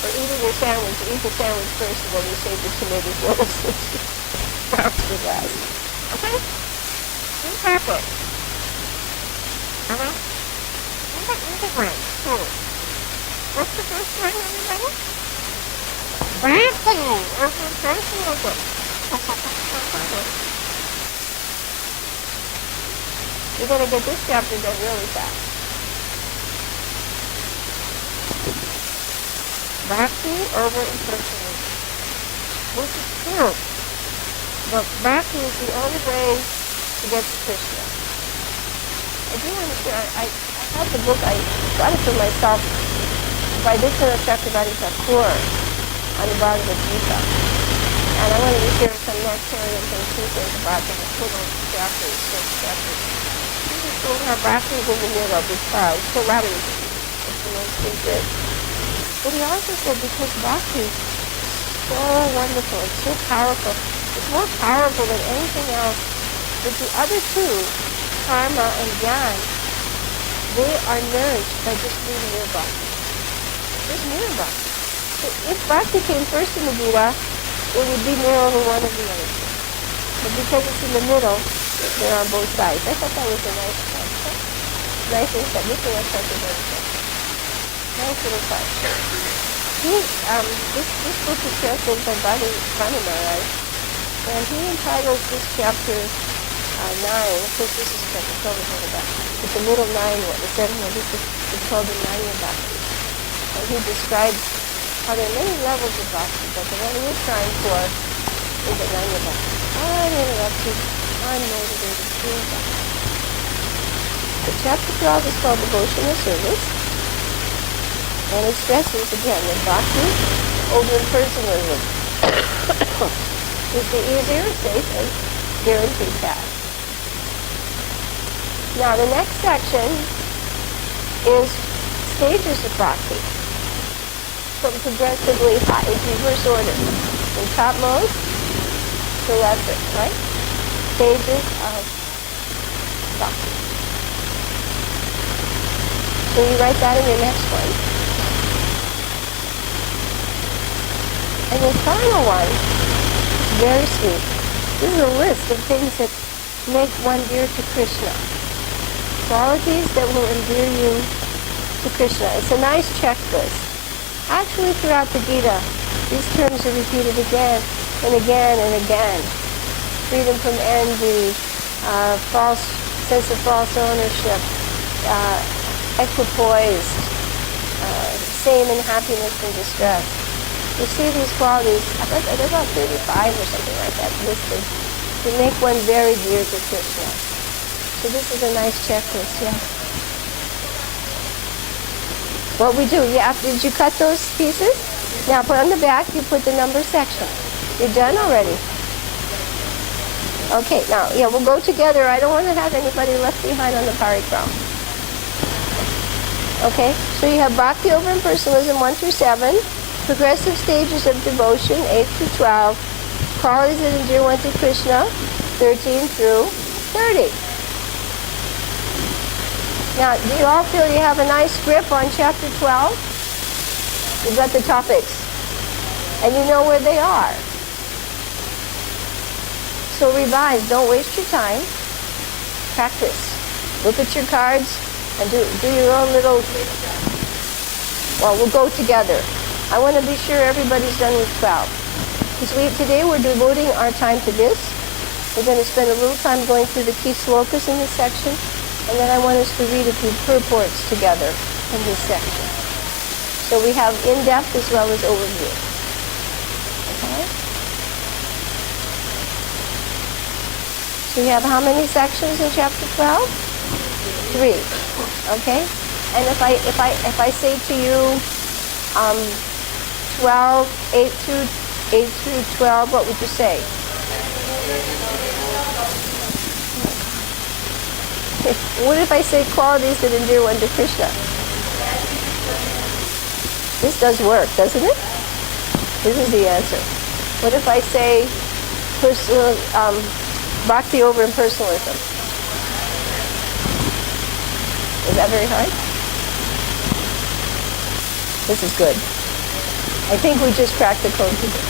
Or eating your sandwich. You eat the sandwich first and then you save the tomatoes after that. Okay? Be careful. What's the first word, everybody? Bhakti. You're going to get this chapter done really fast. Bhakti over impersonalism. This is true. But Bhakti is the only way to get to Krishna. I do want to share, I have the book, I got it for myself by Chpt on the Bhagavad Gita. And I wanted to share some nectarians and teachings about the little chapters, 6 chapters. This is going to have Bhakti in the middle because it's a lot of reasons. It's the most secret. But he also said because Bhakti is so wonderful, it's so powerful, it's more powerful than anything else. But the other two, karma and jnana, they are nourished by just being near Bhakti. Just near Bhakti. So if Bhakti came first in the Gita, it would be near over one of the other two. But because it's in the middle, they're on both sides. I thought that was a nice concept. Nice insight. This one was something very good. Nice little part. This book is translated by Bhakti Maharaj, and he entitles this chapter 9. Of course, this is chapter 12 is over that. But the middle 9, the 7 one, this is called the Nine of Bhakti. And he describes how there are many levels of Bhakti, but the one we're trying for is the Nine of Bhakti. Uninterrupted, unmotivated, pure Bhakti. The chapter 12 is called Devotional Service. And it stresses again that Bhakti over impersonalism is the easier, safe, and guaranteed path. Now the next section is stages of Bhakti from progressively high, in reverse order, from topmost to lesser, right? Stages of Bhakti. So you write that in your next one. And the final one is very sweet. This is a list of things that make one dear to Krishna. Qualities that will endear you to Krishna. It's a nice checklist. Actually, throughout the Gita, these terms are repeated again and again and again. Freedom from envy, false sense of false ownership, equipoised, same in happiness and distress. You see these qualities, I think there's about 35 or something like that listed, to make one very dear to Krishna. So this is a nice checklist, yeah. What we do, did you cut those pieces? Now put on the back, you put the number section. You're done already? Okay, now, we'll go together. I don't want to have anybody left behind on the parikrama. Okay, so you have Bhakti over impersonalism 1 through 7. Progressive stages of devotion, 8 through 12. Qualities that endear one to Krishna, 13 through 30. Now, do you all feel you have a nice grip on chapter 12? You've got the topics. And you know where they are. So revise. Don't waste your time. Practice. Look at your cards and do your own little... Well, we'll go together. I want to be sure everybody's done with 12. Because today we're devoting our time to this. We're going to spend a little time going through the key slokas in this section. And then I want us to read a few purports together in this section. So we have in-depth as well as overview. Okay? So we have how many sections in chapter 12? 3. Okay? And if I say to you 12, 8 through 12, what would you say? What if I say qualities that endear one to Krishna? This does work, doesn't it? This is the answer. What if I say Bhakti over impersonalism? Is that very hard? This is good. I think we just cracked the code today.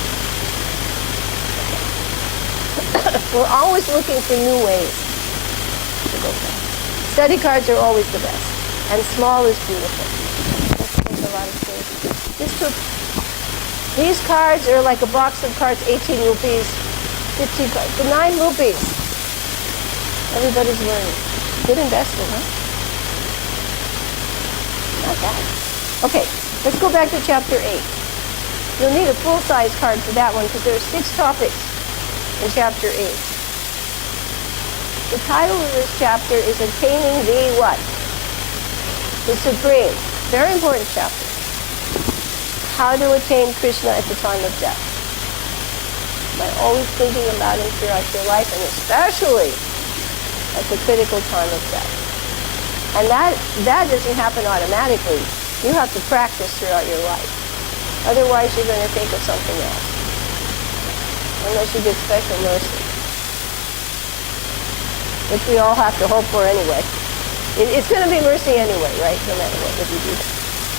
We're always looking for new ways to go back. Study cards are always the best. And small is beautiful. That's a lot of space. These cards are like a box of cards, 18 rupees, 15 cards, the 9 rupees. Everybody's learning. Good investment, huh? Not bad. Okay, let's go back to chapter 8. You'll need a full-size card for that one because there are 6 topics in chapter 8. The title of this chapter is Attaining the what? The Supreme. Very important chapter. How to attain Krishna at the time of death. By always thinking about him throughout your life, and especially at the critical time of death. And that doesn't happen automatically. You have to practice throughout your life. Otherwise, you're going to think of something else. Unless you get special mercy. Which we all have to hope for anyway. It's going to be mercy anyway, right? No matter what, if you do that.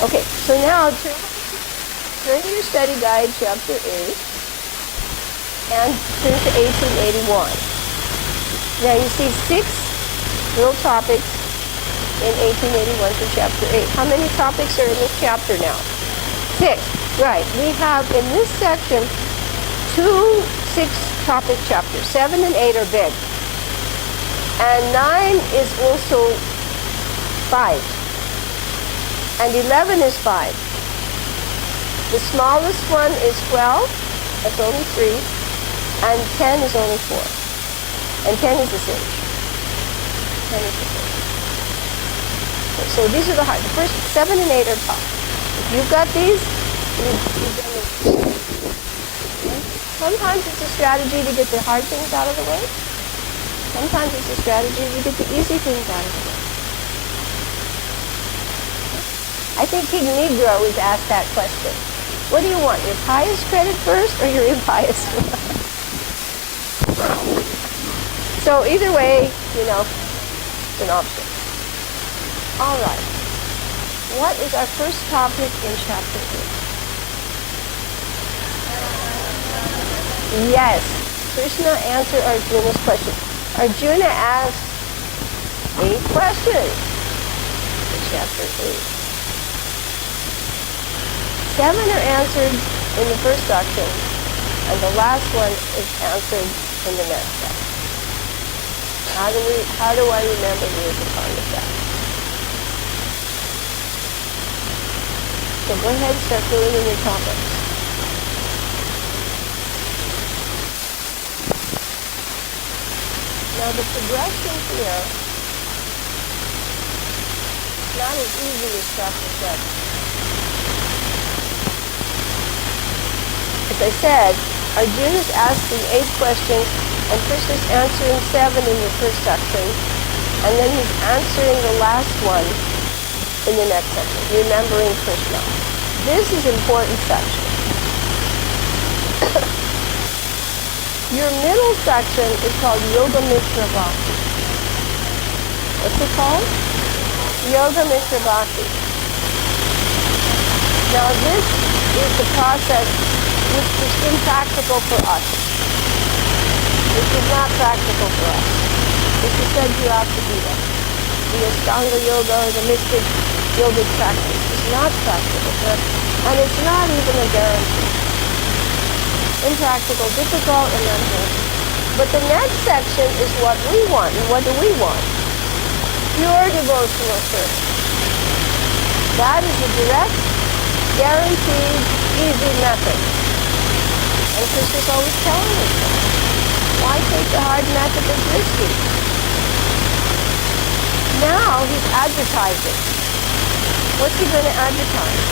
Okay, so now turn to your study guide, chapter 8, and turn to 1881. Now you see 6 little topics in 1881 for chapter 8. How many topics are in this chapter now? 6. Right. We have in this section 2 6-topic chapters. 7 and 8 are big. And 9 is also 5. And 11 is 5. The smallest one is 12. That's only 3. And 10 is only 4. And 10 is the sage. 10 is the sage. Okay, so these are the hard. The first 7 and 8 are tough. If you've got these, you've done this. Okay? Sometimes it's a strategy to get the hard things out of the way. Sometimes it's a strategy to get the easy things out of the way. I think King Negro was asked that question. What do you want, your pious credit first or your impious? So either way, it's an option. All right. What is our first topic in chapter 8? Yes. Krishna answered Arjuna's question. Arjuna asked 8 questions in chapter 8. 7 are answered in the first section, and the last one is answered in the next section. How do I remember the time of death? So go ahead and start filling in your topics. Now the progression here is not as easy as chapter 7. As I said, Arjuna is asking 8 questions, and Krishna's answering 7 in the first section, and then he's answering the last one in the next section, remembering Krishna. This is an important section. Your middle section is called Yoga Mitra Bhakti. What's it called? Yoga Mitra Bhakti. Now this is the process which is impractical for us. This is not practical for us. This is said throughout the Gita. The Ashtanga Yoga or the mystic yogic practice is not practical for us, and it's not even a guarantee. Impractical, difficult, and unhealthy. But the next section is what we want. And what do we want? Pure devotional service. That is a direct, guaranteed, easy method. And Krishna's always telling us that. Why take the hard method that's risky? Now he's advertising. What's he going to advertise?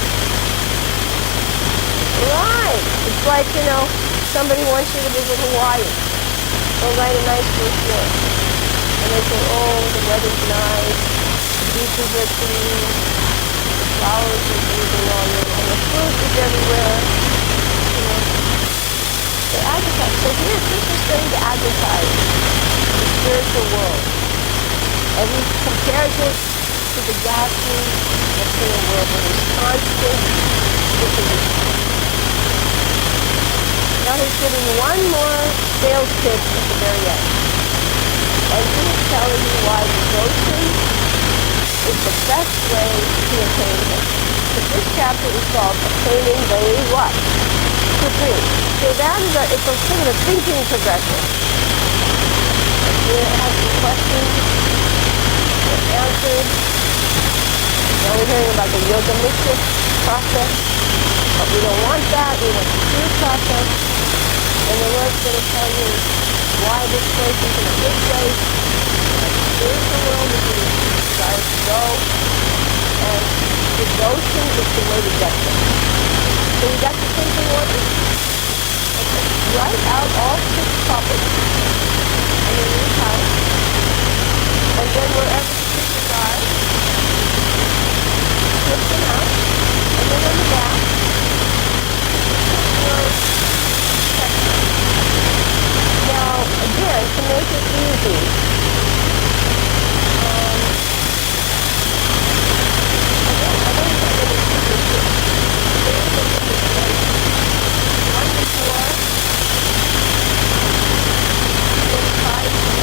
Right. It's like, somebody wants you to visit Hawaii. They'll write a nice brochure. And they say, oh, the weather's nice, the beaches are clean, the flowers are blooming all year, and the fruit is everywhere. They advertise. So here, Krishna is going to advertise the spiritual world. And he compares it to the gasoline material world where there's constant dissolution. Now he's giving one more sales pitch at the very end. And he is telling you why devotion is the best way to attain him. But this chapter is called Attaining the what? Supreme. So that is it's a sort of a thinking progression. If you have some questions, they're answered. Now we're hearing about the yoga mystic process, but we don't want that. We want the true process. And the Lord's going to tell you why this place isn't a good place. The spiritual world is where you desire to go. And devotion is the way to get there. So you got the thinking order? Okay. Write out all 6 topics in your new house. And then wherever the pictures are, flip them out. And then on the back, put your section. Now, again, to make it easy, I don't have any pictures here. One before, then 5 and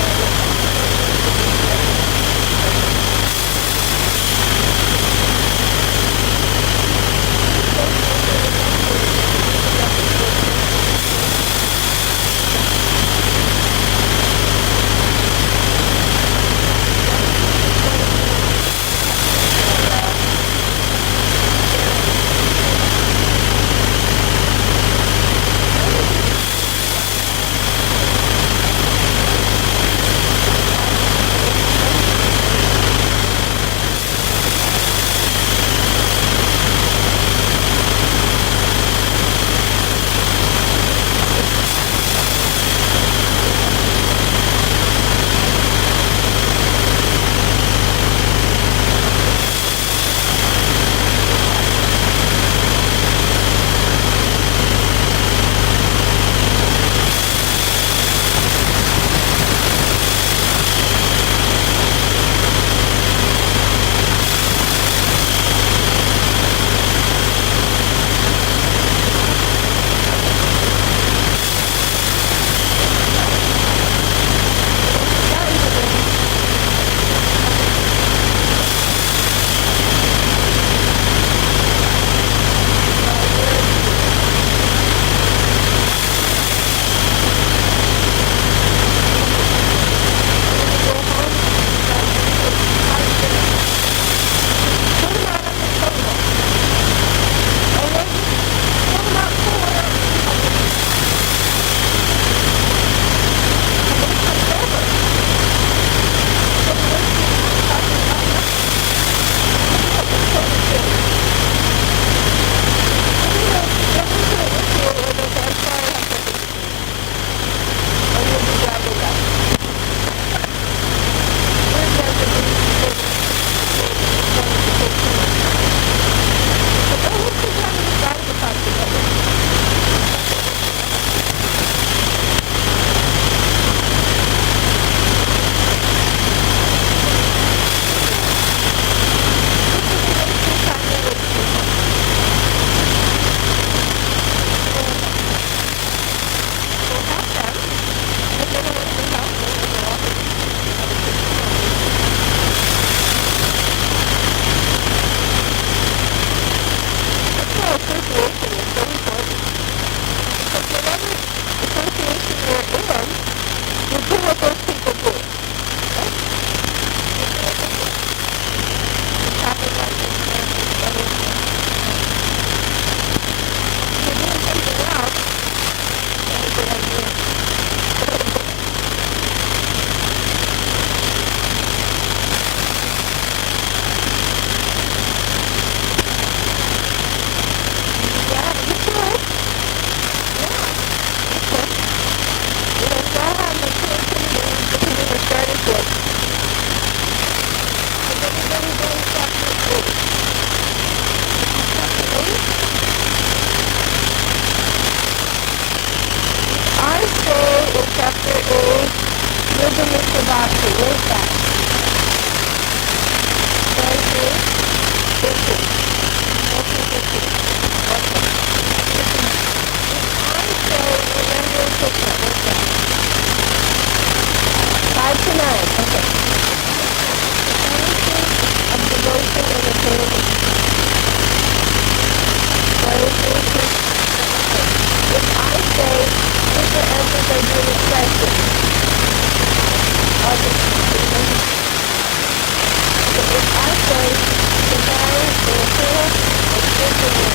Yoga Mr. Bhakti, where's that? 20, 50. Okay, 50. Okay. I say, remember Krishna, what's that? 5 to 9, okay. Of devotion and attainment. 22. If I say, super answers are due to question. If I say, divine, eternal, and spiritual,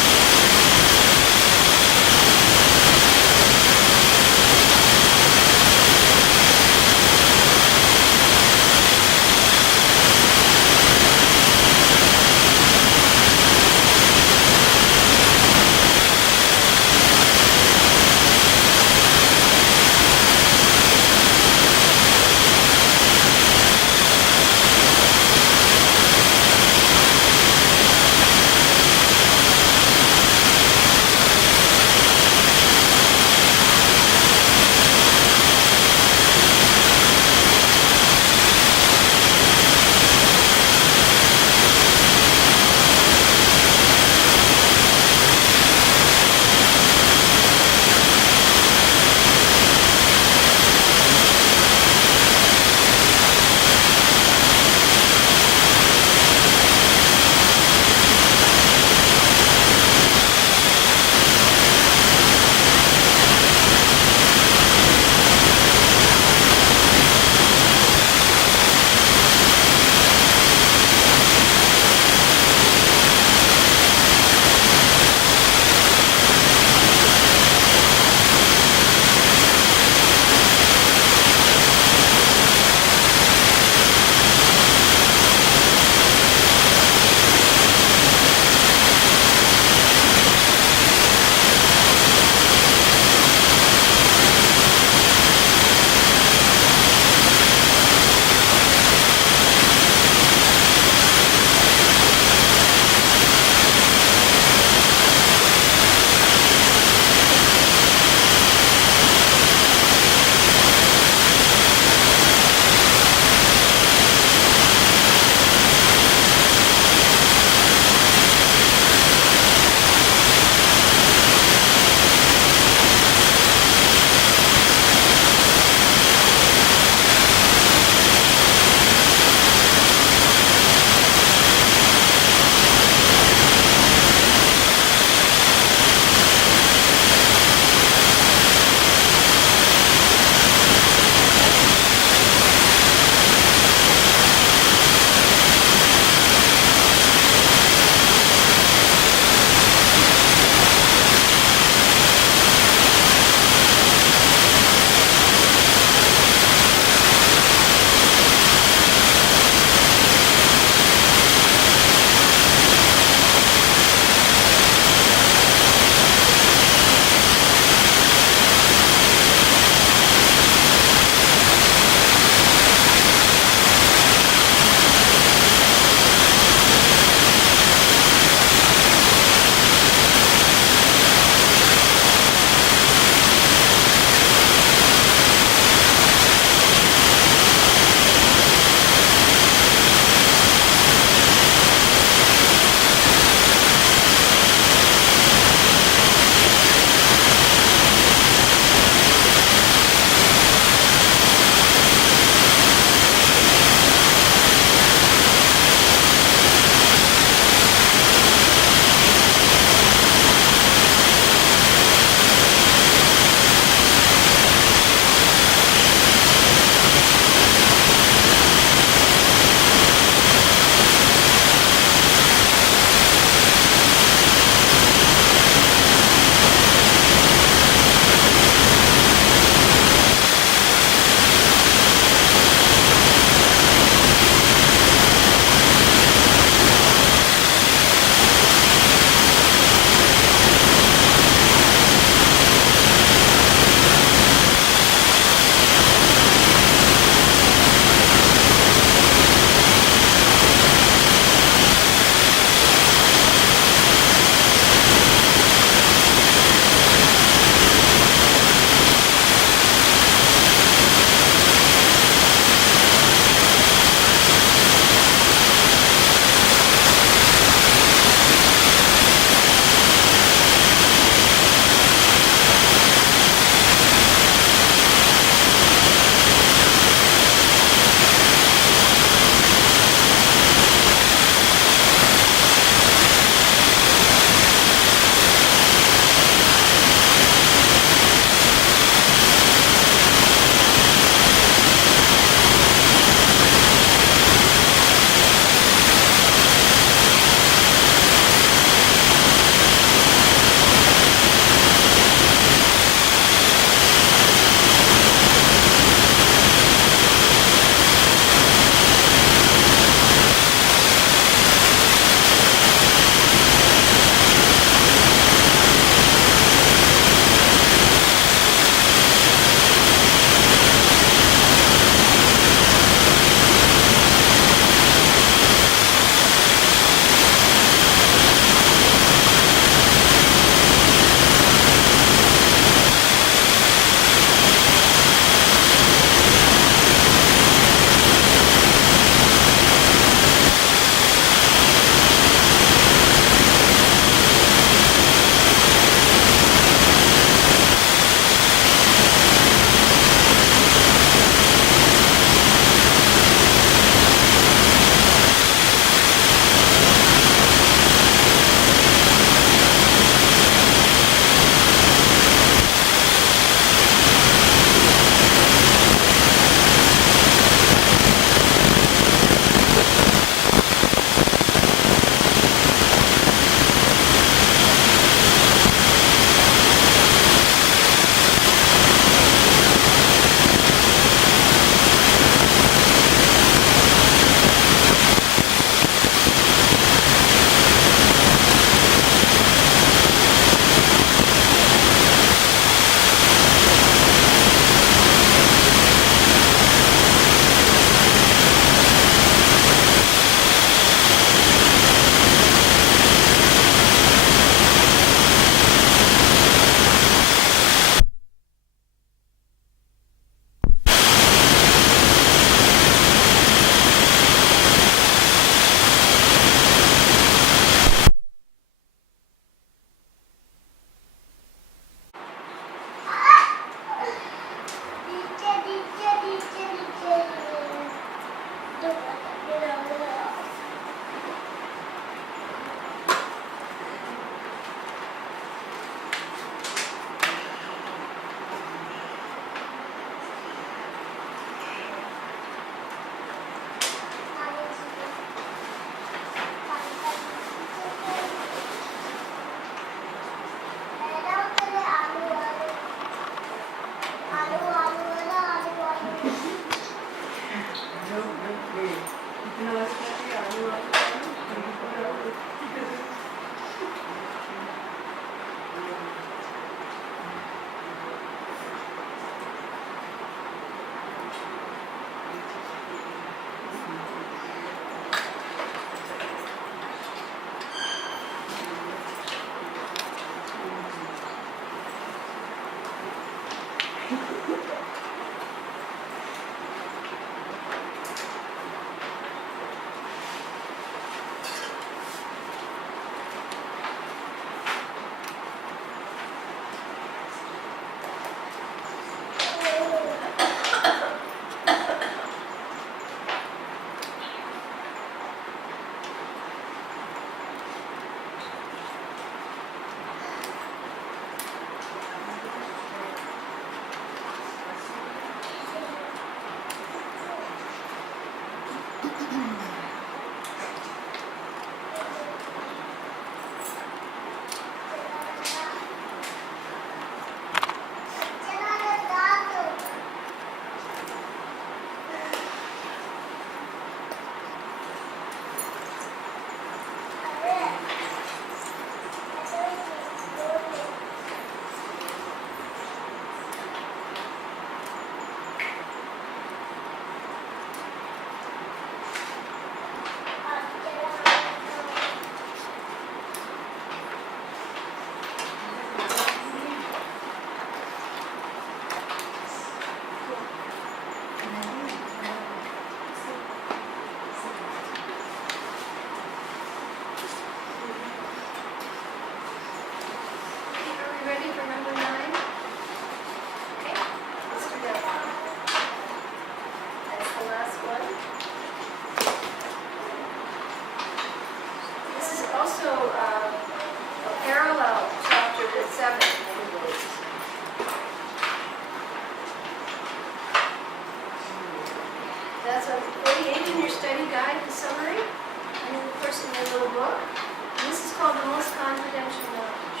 That's on 48 in your study guide, the summary, and then of course in your little book. And this is called the most confidential knowledge.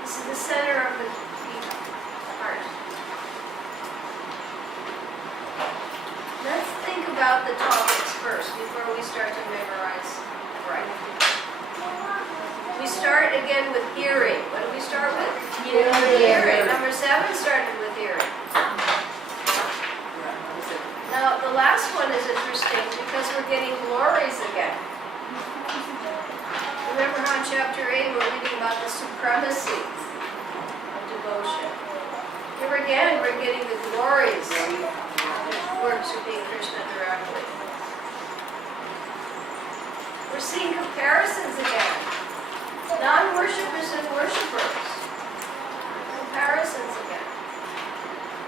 This is the center of the Gita, the heart. Let's think about the topics first before we start to memorize right. We start again with hearing. What do we start with? Hearing. Number 7 started with hearing. Now, the last one is interesting because we're getting glories again. Remember how in chapter 8 we're reading about the supremacy of devotion. Here again, we're getting the glories of works of being Krishna directly. We're seeing comparisons again. Non-worshippers and worshippers. Comparisons again.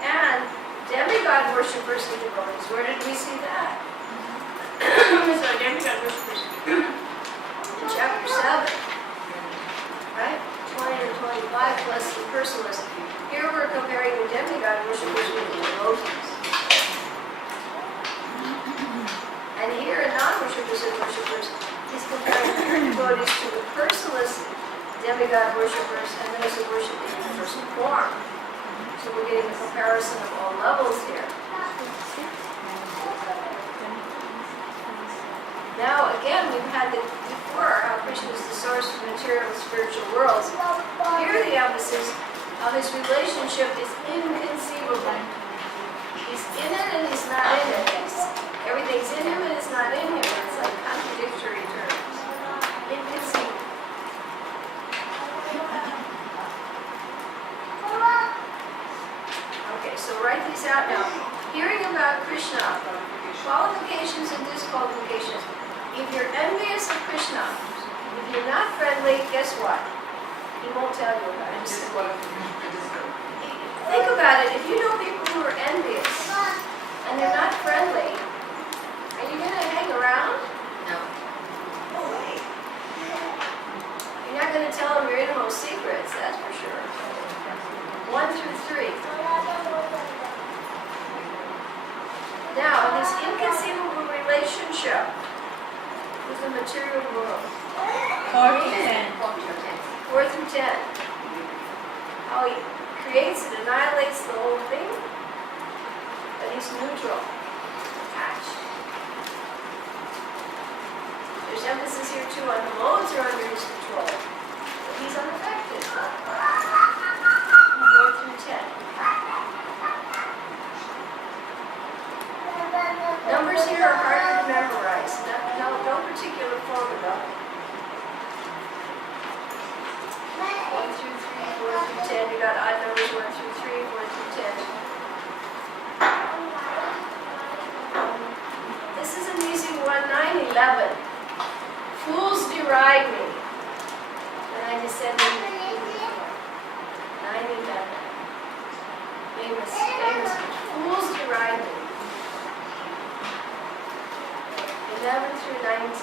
And demigod worshippers and devotees. Where did we see that? So demigod worshippers in chapter 7, right? 20 and 25 plus the personalist. Here we're comparing the demigod worshippers with the devotees. And here in non-worshippers and worshippers, he's comparing the devotees to the personalist demigod worshippers and those who worship in the person form. So we're getting a comparison of all levels here. Now again, we've had it before how Krishna is the source of material and spiritual worlds. Here the emphasis of his relationship is inconceivable. He's in it and he's not in it. Everything's in him and it's not in him. It's like contradictory terms. Inconceivable. Okay, so write these out now. Hearing about Krishna, qualifications and disqualifications. If you're envious of Krishna, if you're not friendly, guess what? He won't tell you about it. Think about it. If you know people who are envious and they're not friendly, are you going to hang around? No. No way. You're not going to tell them your innermost secrets, that's for sure. 1 through 3. Now, in this inconceivable relationship with the material world. 4 through 10. 4 through 10. How he creates and annihilates the whole thing, but he's neutral, attached. There's emphasis here too on the modes are under his control, but he's unaffected. 4 through 10. Numbers here are harder to memorize. No particular formula. 1 through 3, 4 through 10. You got odd numbers 1 through 3. ascending 9 and 11. Famous, fools deride me. 11 through 19.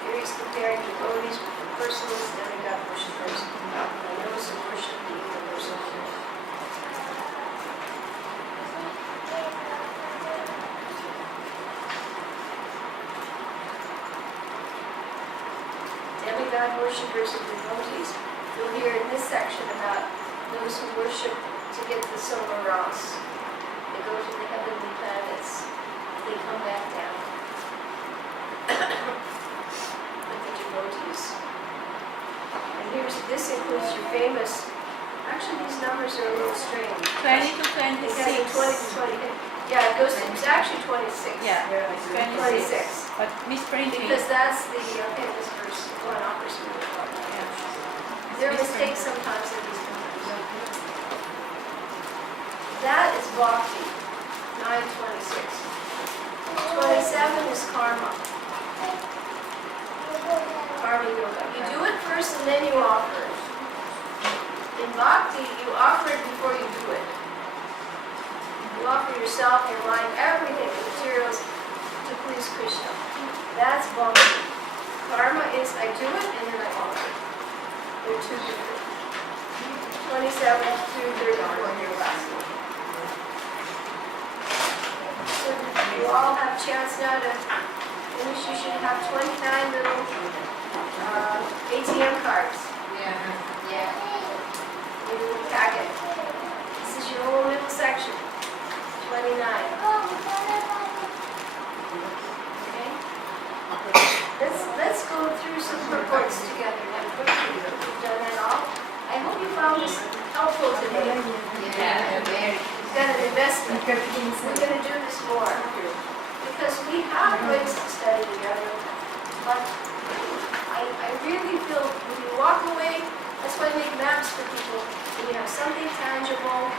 Here he's comparing devotees with the personalist demigod worshippers. And those who worship the universal king. Demigod worshippers and devotees. You'll hear in this section about those who worship to get the solar Ross. They go to the heavenly planets. They come back down. With the devotees. And this includes your famous, actually these numbers are a little strange. 20 to 26. Because 20 to 20. Yeah, it goes to, it's actually 26. Yeah, it's 26. But misprinting. Because that's the famous verse, one offers me the Lord. Yeah. There are mistakes sometimes in these numbers. That is Bhakti, 926. 27 is karma. Karma yoga. You do it first and then you offer it. In Bhakti, you offer it before you do it. You offer yourself, your mind, everything, the materials to please Krishna. That's Bhakti. Karma is I do it and then I offer it. They're two different. 27 through 34 here last one. So you all have a chance now to finish. You should have 29 little ATM cards. Yeah. In your packet. This is your whole middle section. 29. Okay? Let's go through some purports together now quickly. We've done that all. I hope you found this helpful today. Yeah, very. You've got an investment. We're going to do this more. Because we have ways to study together. But I really feel when you walk away, that's why I make maps for people. When you have something tangible,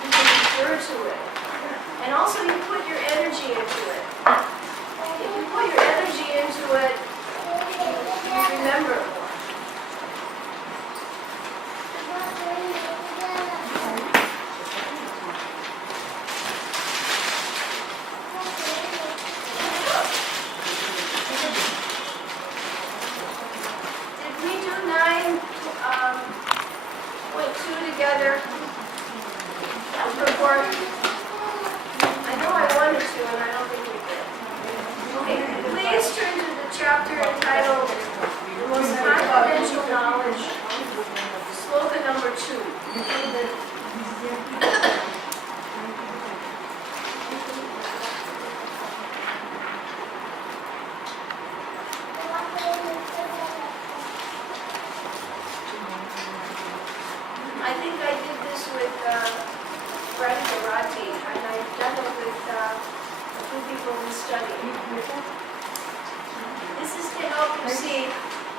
you can refer to it. And also you put your energy into it. If you put your energy into it, you remember it more. Did we do 9.2 together? Report. I know I wanted to, and I don't think we did. Okay, please turn to the chapter entitled The Most Confidential Knowledge, sloka number 2. I think I did this with Fred Garati, and I've done it with a few people in study. This is to help you see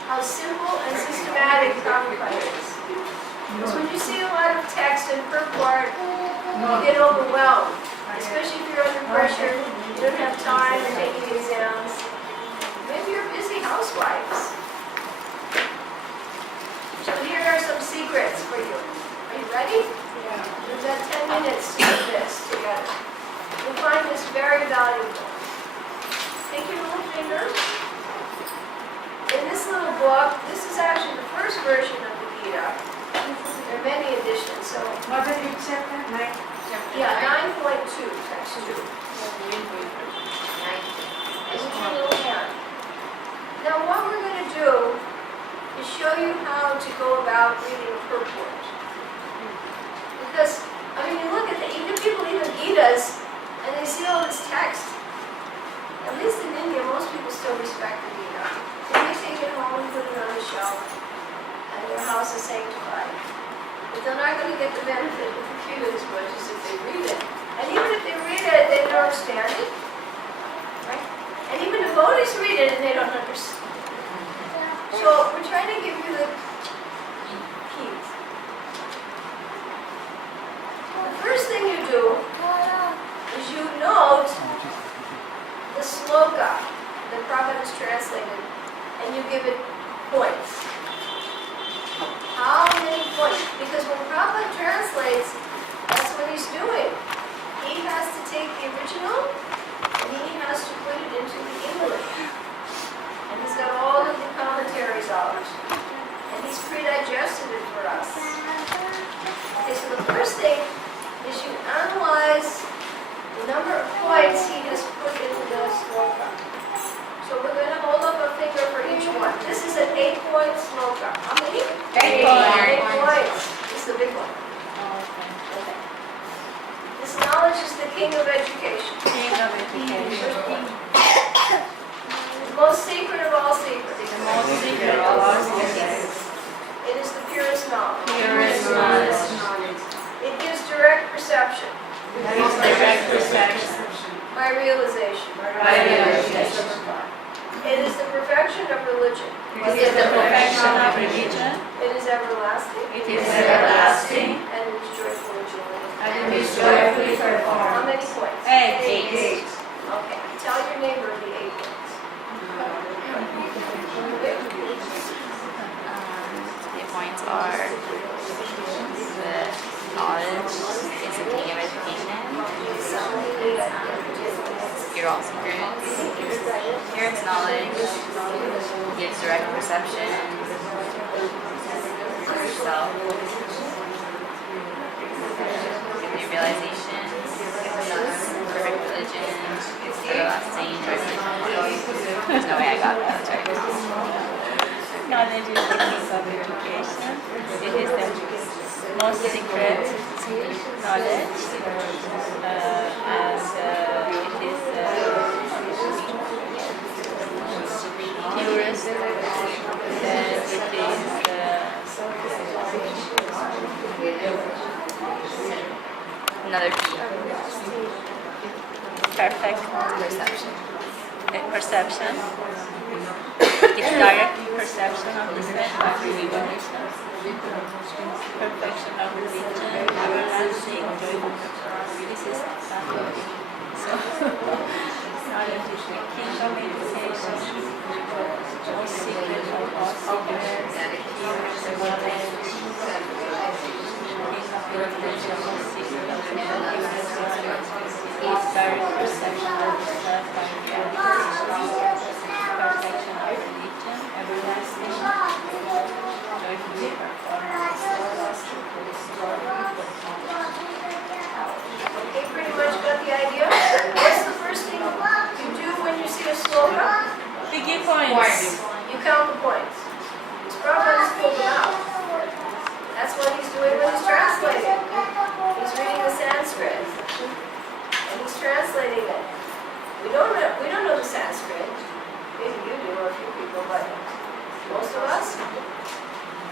how simple and systematic Prabhupada is. Because when you see a lot of text and purport, you get overwhelmed, especially if you're under pressure, you don't have time to take the exams. Maybe you're busy housewives. So here are some secrets for you. Are you ready? Yeah. We've got 10 minutes to do this together. You'll find this very valuable. Take your little finger. In this little book, this is actually the first version of the Gita. There are many editions, so... What is your chapter? Yeah, 9.2, text 2. This is your little hand. Now what we're going to do is show you how to go about reading a purport. Because, I mean, you look at people even Gitas, and they see all this text. At least in India, most people still respect the Gita. They may take it home and put it on the shelf, and their house is sanctified. But they're not going to get the benefit of the Gita as much as if they read it. And even if they read it, they don't understand it. Right? And even devotees read it, and they don't understand. So we're trying to give you the keys. The first thing you do is you note sloka that Prabhupada has translated, and you give it points. How many points? Because when Prabhupada translates, that's what he's doing. He has to take the original and he has to put it into the English. And he's got all of the commentaries out. And he's pre-digested it for us. Okay, so the first thing is you analyze the number of points he has put into the sloka. So we're going to hold up a finger for each one. This is an 8-point sloka. How many? 8 8 points. points. This is the big one. Okay. This knowledge is the king of education. King of education. The most secret of all secrets. The most secret of all secrets. It is the purest knowledge. Purest knowledge. It gives direct perception. Direct perception. By realization. By realization. It is the perfection of religion. It is the perfection of religion. It is everlasting. It is everlasting. And it is joyfully joined. And it is joyfully How performed. many points? 8. Okay. Tell your neighbor the 8 points. The points are the knowledge is the king of education, secure all secrets, purest knowledge, gives direct perception, self, new realization, perfect religion, everlasting, there's no way I got that, that's right. Knowledge is the king of education. It is the most secret knowledge. And it is purest. And it is Another key, perfect perception. perception. It's direct perception of the self by revelation. Perfection of religion, everlasting, joyful. This is not so. Knowledge is the king of meditation, most secret of all secrets, purest knowledge, king of meditation, most secret of purest knowledge, is direct perception of the self by revelation. Perfection of religion, everlasting, joyfully performed. Okay, pretty much got the idea? What's the first thing you do when you see a sloka? Biggie points. You count the points. It's probably pulled them out. That's what he's doing when he's translating. He's reading the Sanskrit. And he's translating it. We don't know the Sanskrit. Maybe you do, or a few people, but most of us don't.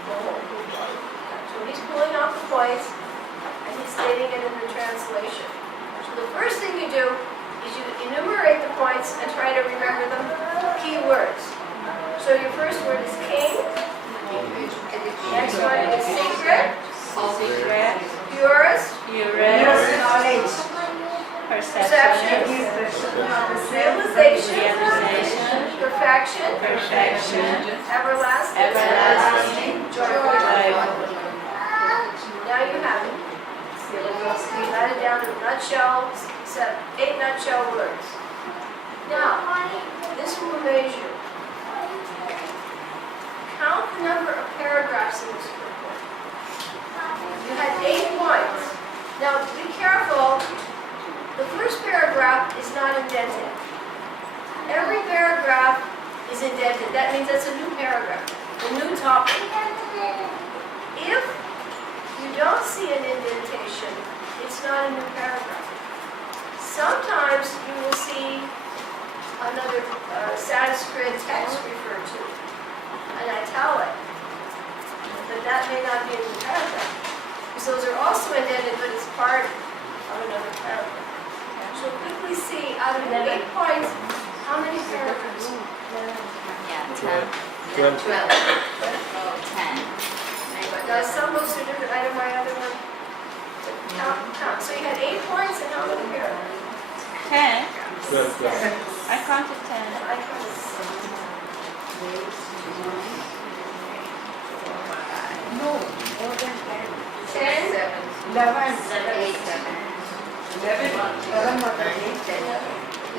So he's pulling out the points and he's stating it in the translation. So the first thing you do is you enumerate the points and try to remember them, key words. So your first word is king. Next one is secret. Secret, Purest. purest, perception, Realization. realization, Perfection. perfection, Everlasting. everlasting, Joyful. joyful. Now you have it. You got it down to a nutshell, 8 nutshell words. Now, this will amaze you. Count the number of paragraphs in this report. You had 8 points. Now, be careful. The first paragraph is not indented. Every paragraph is indented. That means that's a new paragraph, a new topic. If you don't see an indentation, it's not a new paragraph. Sometimes you will see another Sanskrit text referred to, an italic, but that may not be a new paragraph. Because those are also indented, but it's part of another paragraph. So quickly see, out of the 8 points, how many paragraphs? Yeah, 10. 12. 10. Now some books are different, I know my other one. Count. So you had 8 points and how many paragraphs? 10, Good, good. I counted 10. No, more than 10. 10, 11. 8, 11 was the date.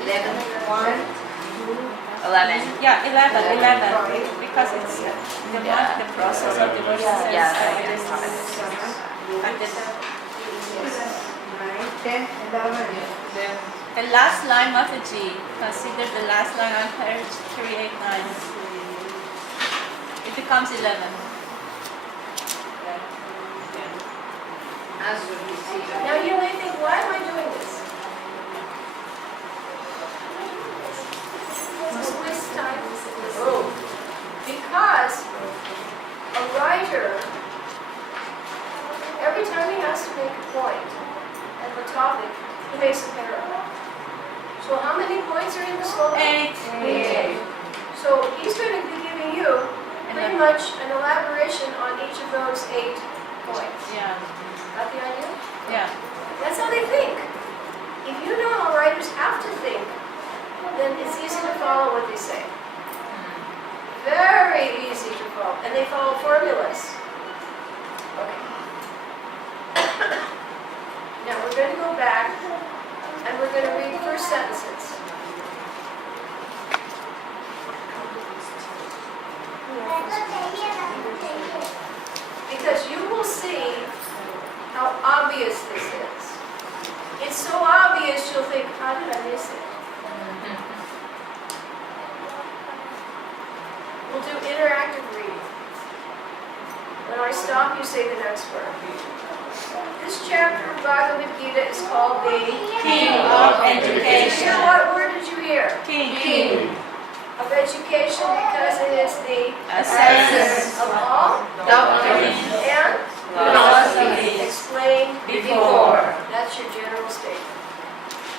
11, 1, 11. Yeah, 11. Because it's the process of devotion service. Yeah, started. that's how it is. And 9, 10, 11. the last line of the G, consider the last line on page 389. It becomes 11. Now you may think, why am I doing this? It's a waste of time. Oh. Because a writer, every time he has to make a point at the topic, he makes a paragraph. So how many points are in the slogan? 8. 8. So he's going to be giving you pretty much an elaboration on each of those 8 points. Yeah. Got the idea? Yeah. That's how they think. If you know how writers have to think, then it's easy to follow what they say. Very easy to follow. And they follow formulas. Okay. Now we're going to go back and we're going to read the first sentences. Because you will see how obvious this is. It's so obvious you'll think, how did I miss it? We'll do interactive reading. When I stop, you say the next word. This chapter of Bhagavad Gita is called the King of Did you hear Education. what word did you hear? King. Of education, because it is the Essence of all doctrine and philosophy explained before. That's your general statement.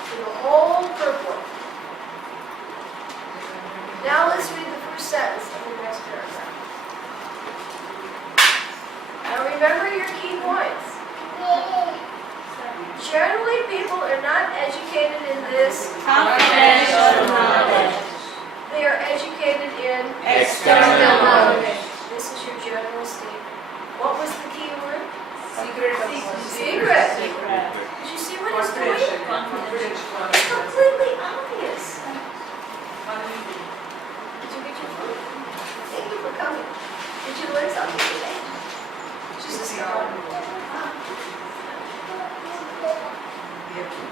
For the whole purport. Now let's read the first sentence of the next paragraph. Now remember your key points. Generally, people are not educated in this. Confidential knowledge. They are educated in External knowledge. This is your general statement. What was the key word? Secret. Secret. Did you see what he's doing? It's completely obvious. Did you get your food? Thank you for coming. Did you learn something today? Just a start.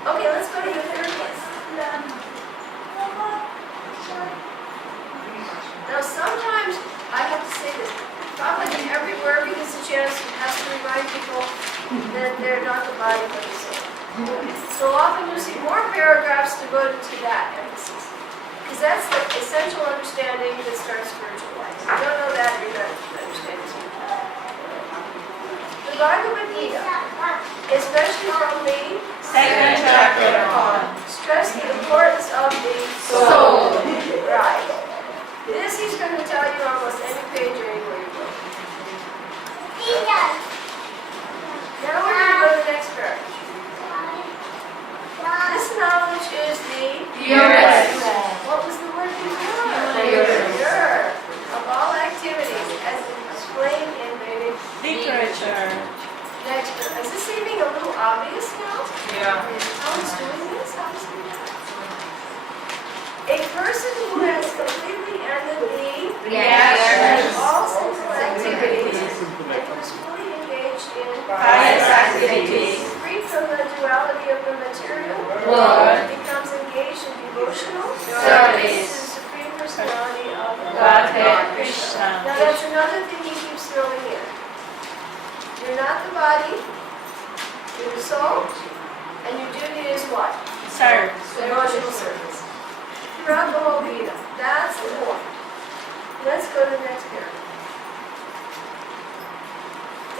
Okay, let's go to the third one. Now sometimes I have to say this, probably everywhere because the chance has to remind people that they're not the body but the soul. So often you see more paragraphs devoted to that emphasis. Because that's the essential understanding that starts spiritual life. If you don't know that, you're not understanding spiritual life. The Bhagavad Gita, especially from the Second chapter on stress the importance of the soul. Right. This he's going to tell you almost any page or anywhere you go. Now we're going to go to the next paragraph. This knowledge is the Purest. What was the word before? Purest. Pure. Of all activities as explained in the Literature. next paragraph. Is this seeming a little obvious now? Yeah. How he's doing this? How he's doing that? A person who has completely ended the Reactions. all sinful activities and who is fully engaged in Pious activities. free from the duality of the material World. becomes engaged in devotional Service. to the Supreme Personality of Godhead Krishna. Now that's another thing he keeps throwing in. You're not the body, you're the soul, and your duty is what? Serve. Devotional service. Throughout the whole Gita. That's the point. Let's go to the next paragraph.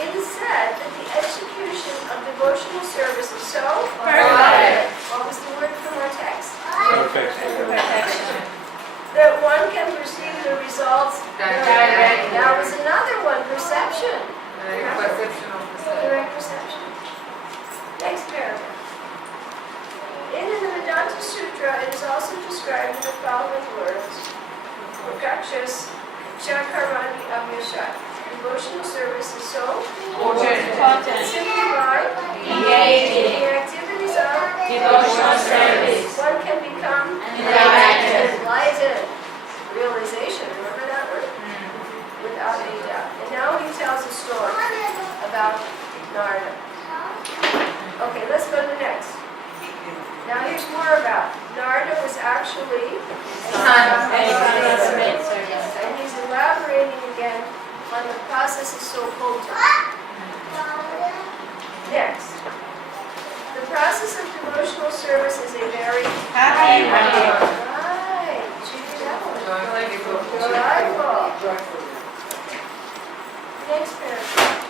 It is said that the execution of devotional service is so Perfect. What was the word from our text? Perfection. That one can perceive the results Directly. That was another one, perception. Perception of the self. Direct perception. Next paragraph. In the Vedanta Sutra, it is Rakshas Chakarani Amyashat. Devotional service is so Important. simply by Engaging. the activities of Devotional service. one can become Enlightened. enlightened. Realization, remember that word? Without any doubt. And now he tells a story about Narada. Okay, let's go to the next. Now here's more about Narada was actually a Son of Brahma. servant. And he's elaborating again on the process of Sohota. Next. The process of devotional service is a very Happy one. Right. She did that one. Delightful. Next paragraph.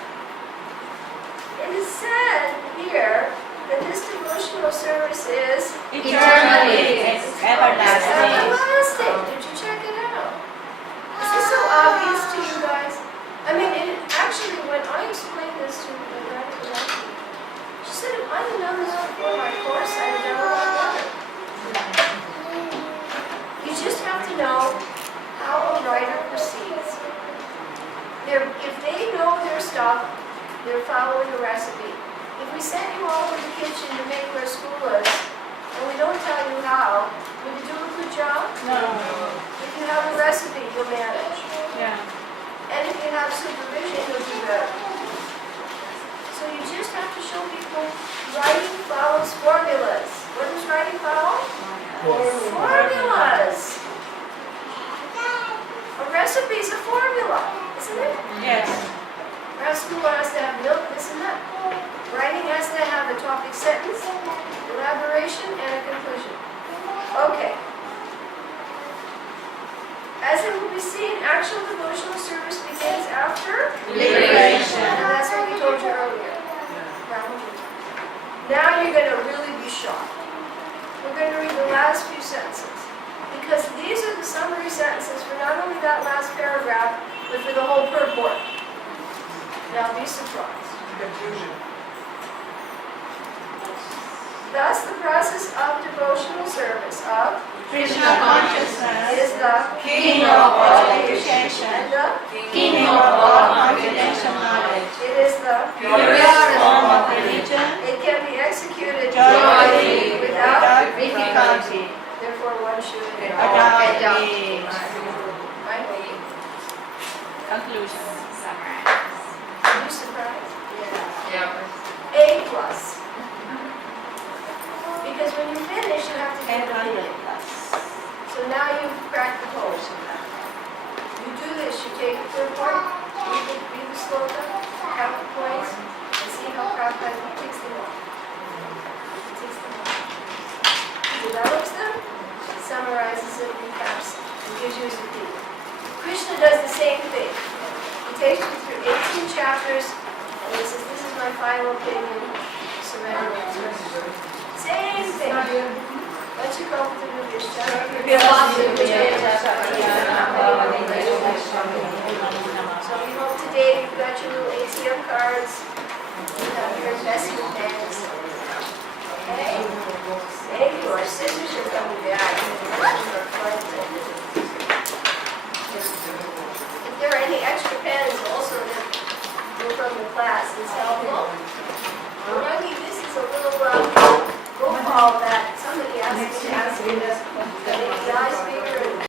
It is said here that this devotional service is Eternally. Everlasting. everlasting. Did you check it out? Is this so obvious to you guys? I mean, actually, when I explained this to the guy who left me, she said, if I had known this before my course, I'd have done a lot better. You just have to know how a writer proceeds. If they know their stuff, they're following a recipe. If we send you all over the kitchen to make where school is, and we don't tell you how, will you do a good job? No. If you have a recipe, you'll manage. Yeah. And if you have supervision, you'll do better. So you just have to show people writing follows formulas. What does writing follow? Formulas. A recipe is a formula, isn't it? Yes. Recipe has to have milk, this and that. Writing has to have a topic sentence, elaboration, and a conclusion. Okay. As it will be seen, actual devotional service begins after Liberation. And that's what we told you earlier. Now you're going to really be shocked. We're going to read the last few sentences. Because these are the summary sentences for not only that last paragraph, but for the whole purport. Now be surprised. Thus, the process of devotional service of Krishna consciousness is the King of all education. and the King of all confidential knowledge. it is the Purest form of religion. It can be executed Joyfully. without Without difficulty. Therefore, one should Adopt it. Right? Conclusion. Summarize. Are you surprised? Yeah. A plus. Because when you finish, you have to get an 800 opinion. plus. So now you've cracked the code. You do this, you take the third point, read the sloka, count the points, and see how Prabhupada takes them all. Takes them all. He develops them, summarizes it, recaps, and gives you his opinion. Krishna does the same thing. He takes you through 18 chapters, and he says, this is my final opinion, surrender. Same thing. Once you go through this chapter, so we hope today you've got your little ATM cards, you have your investment banks. Okay? Thank you. Our sisters are coming back. If there are any extra pens also that were from the class, it's helpful. Remind me, this is a little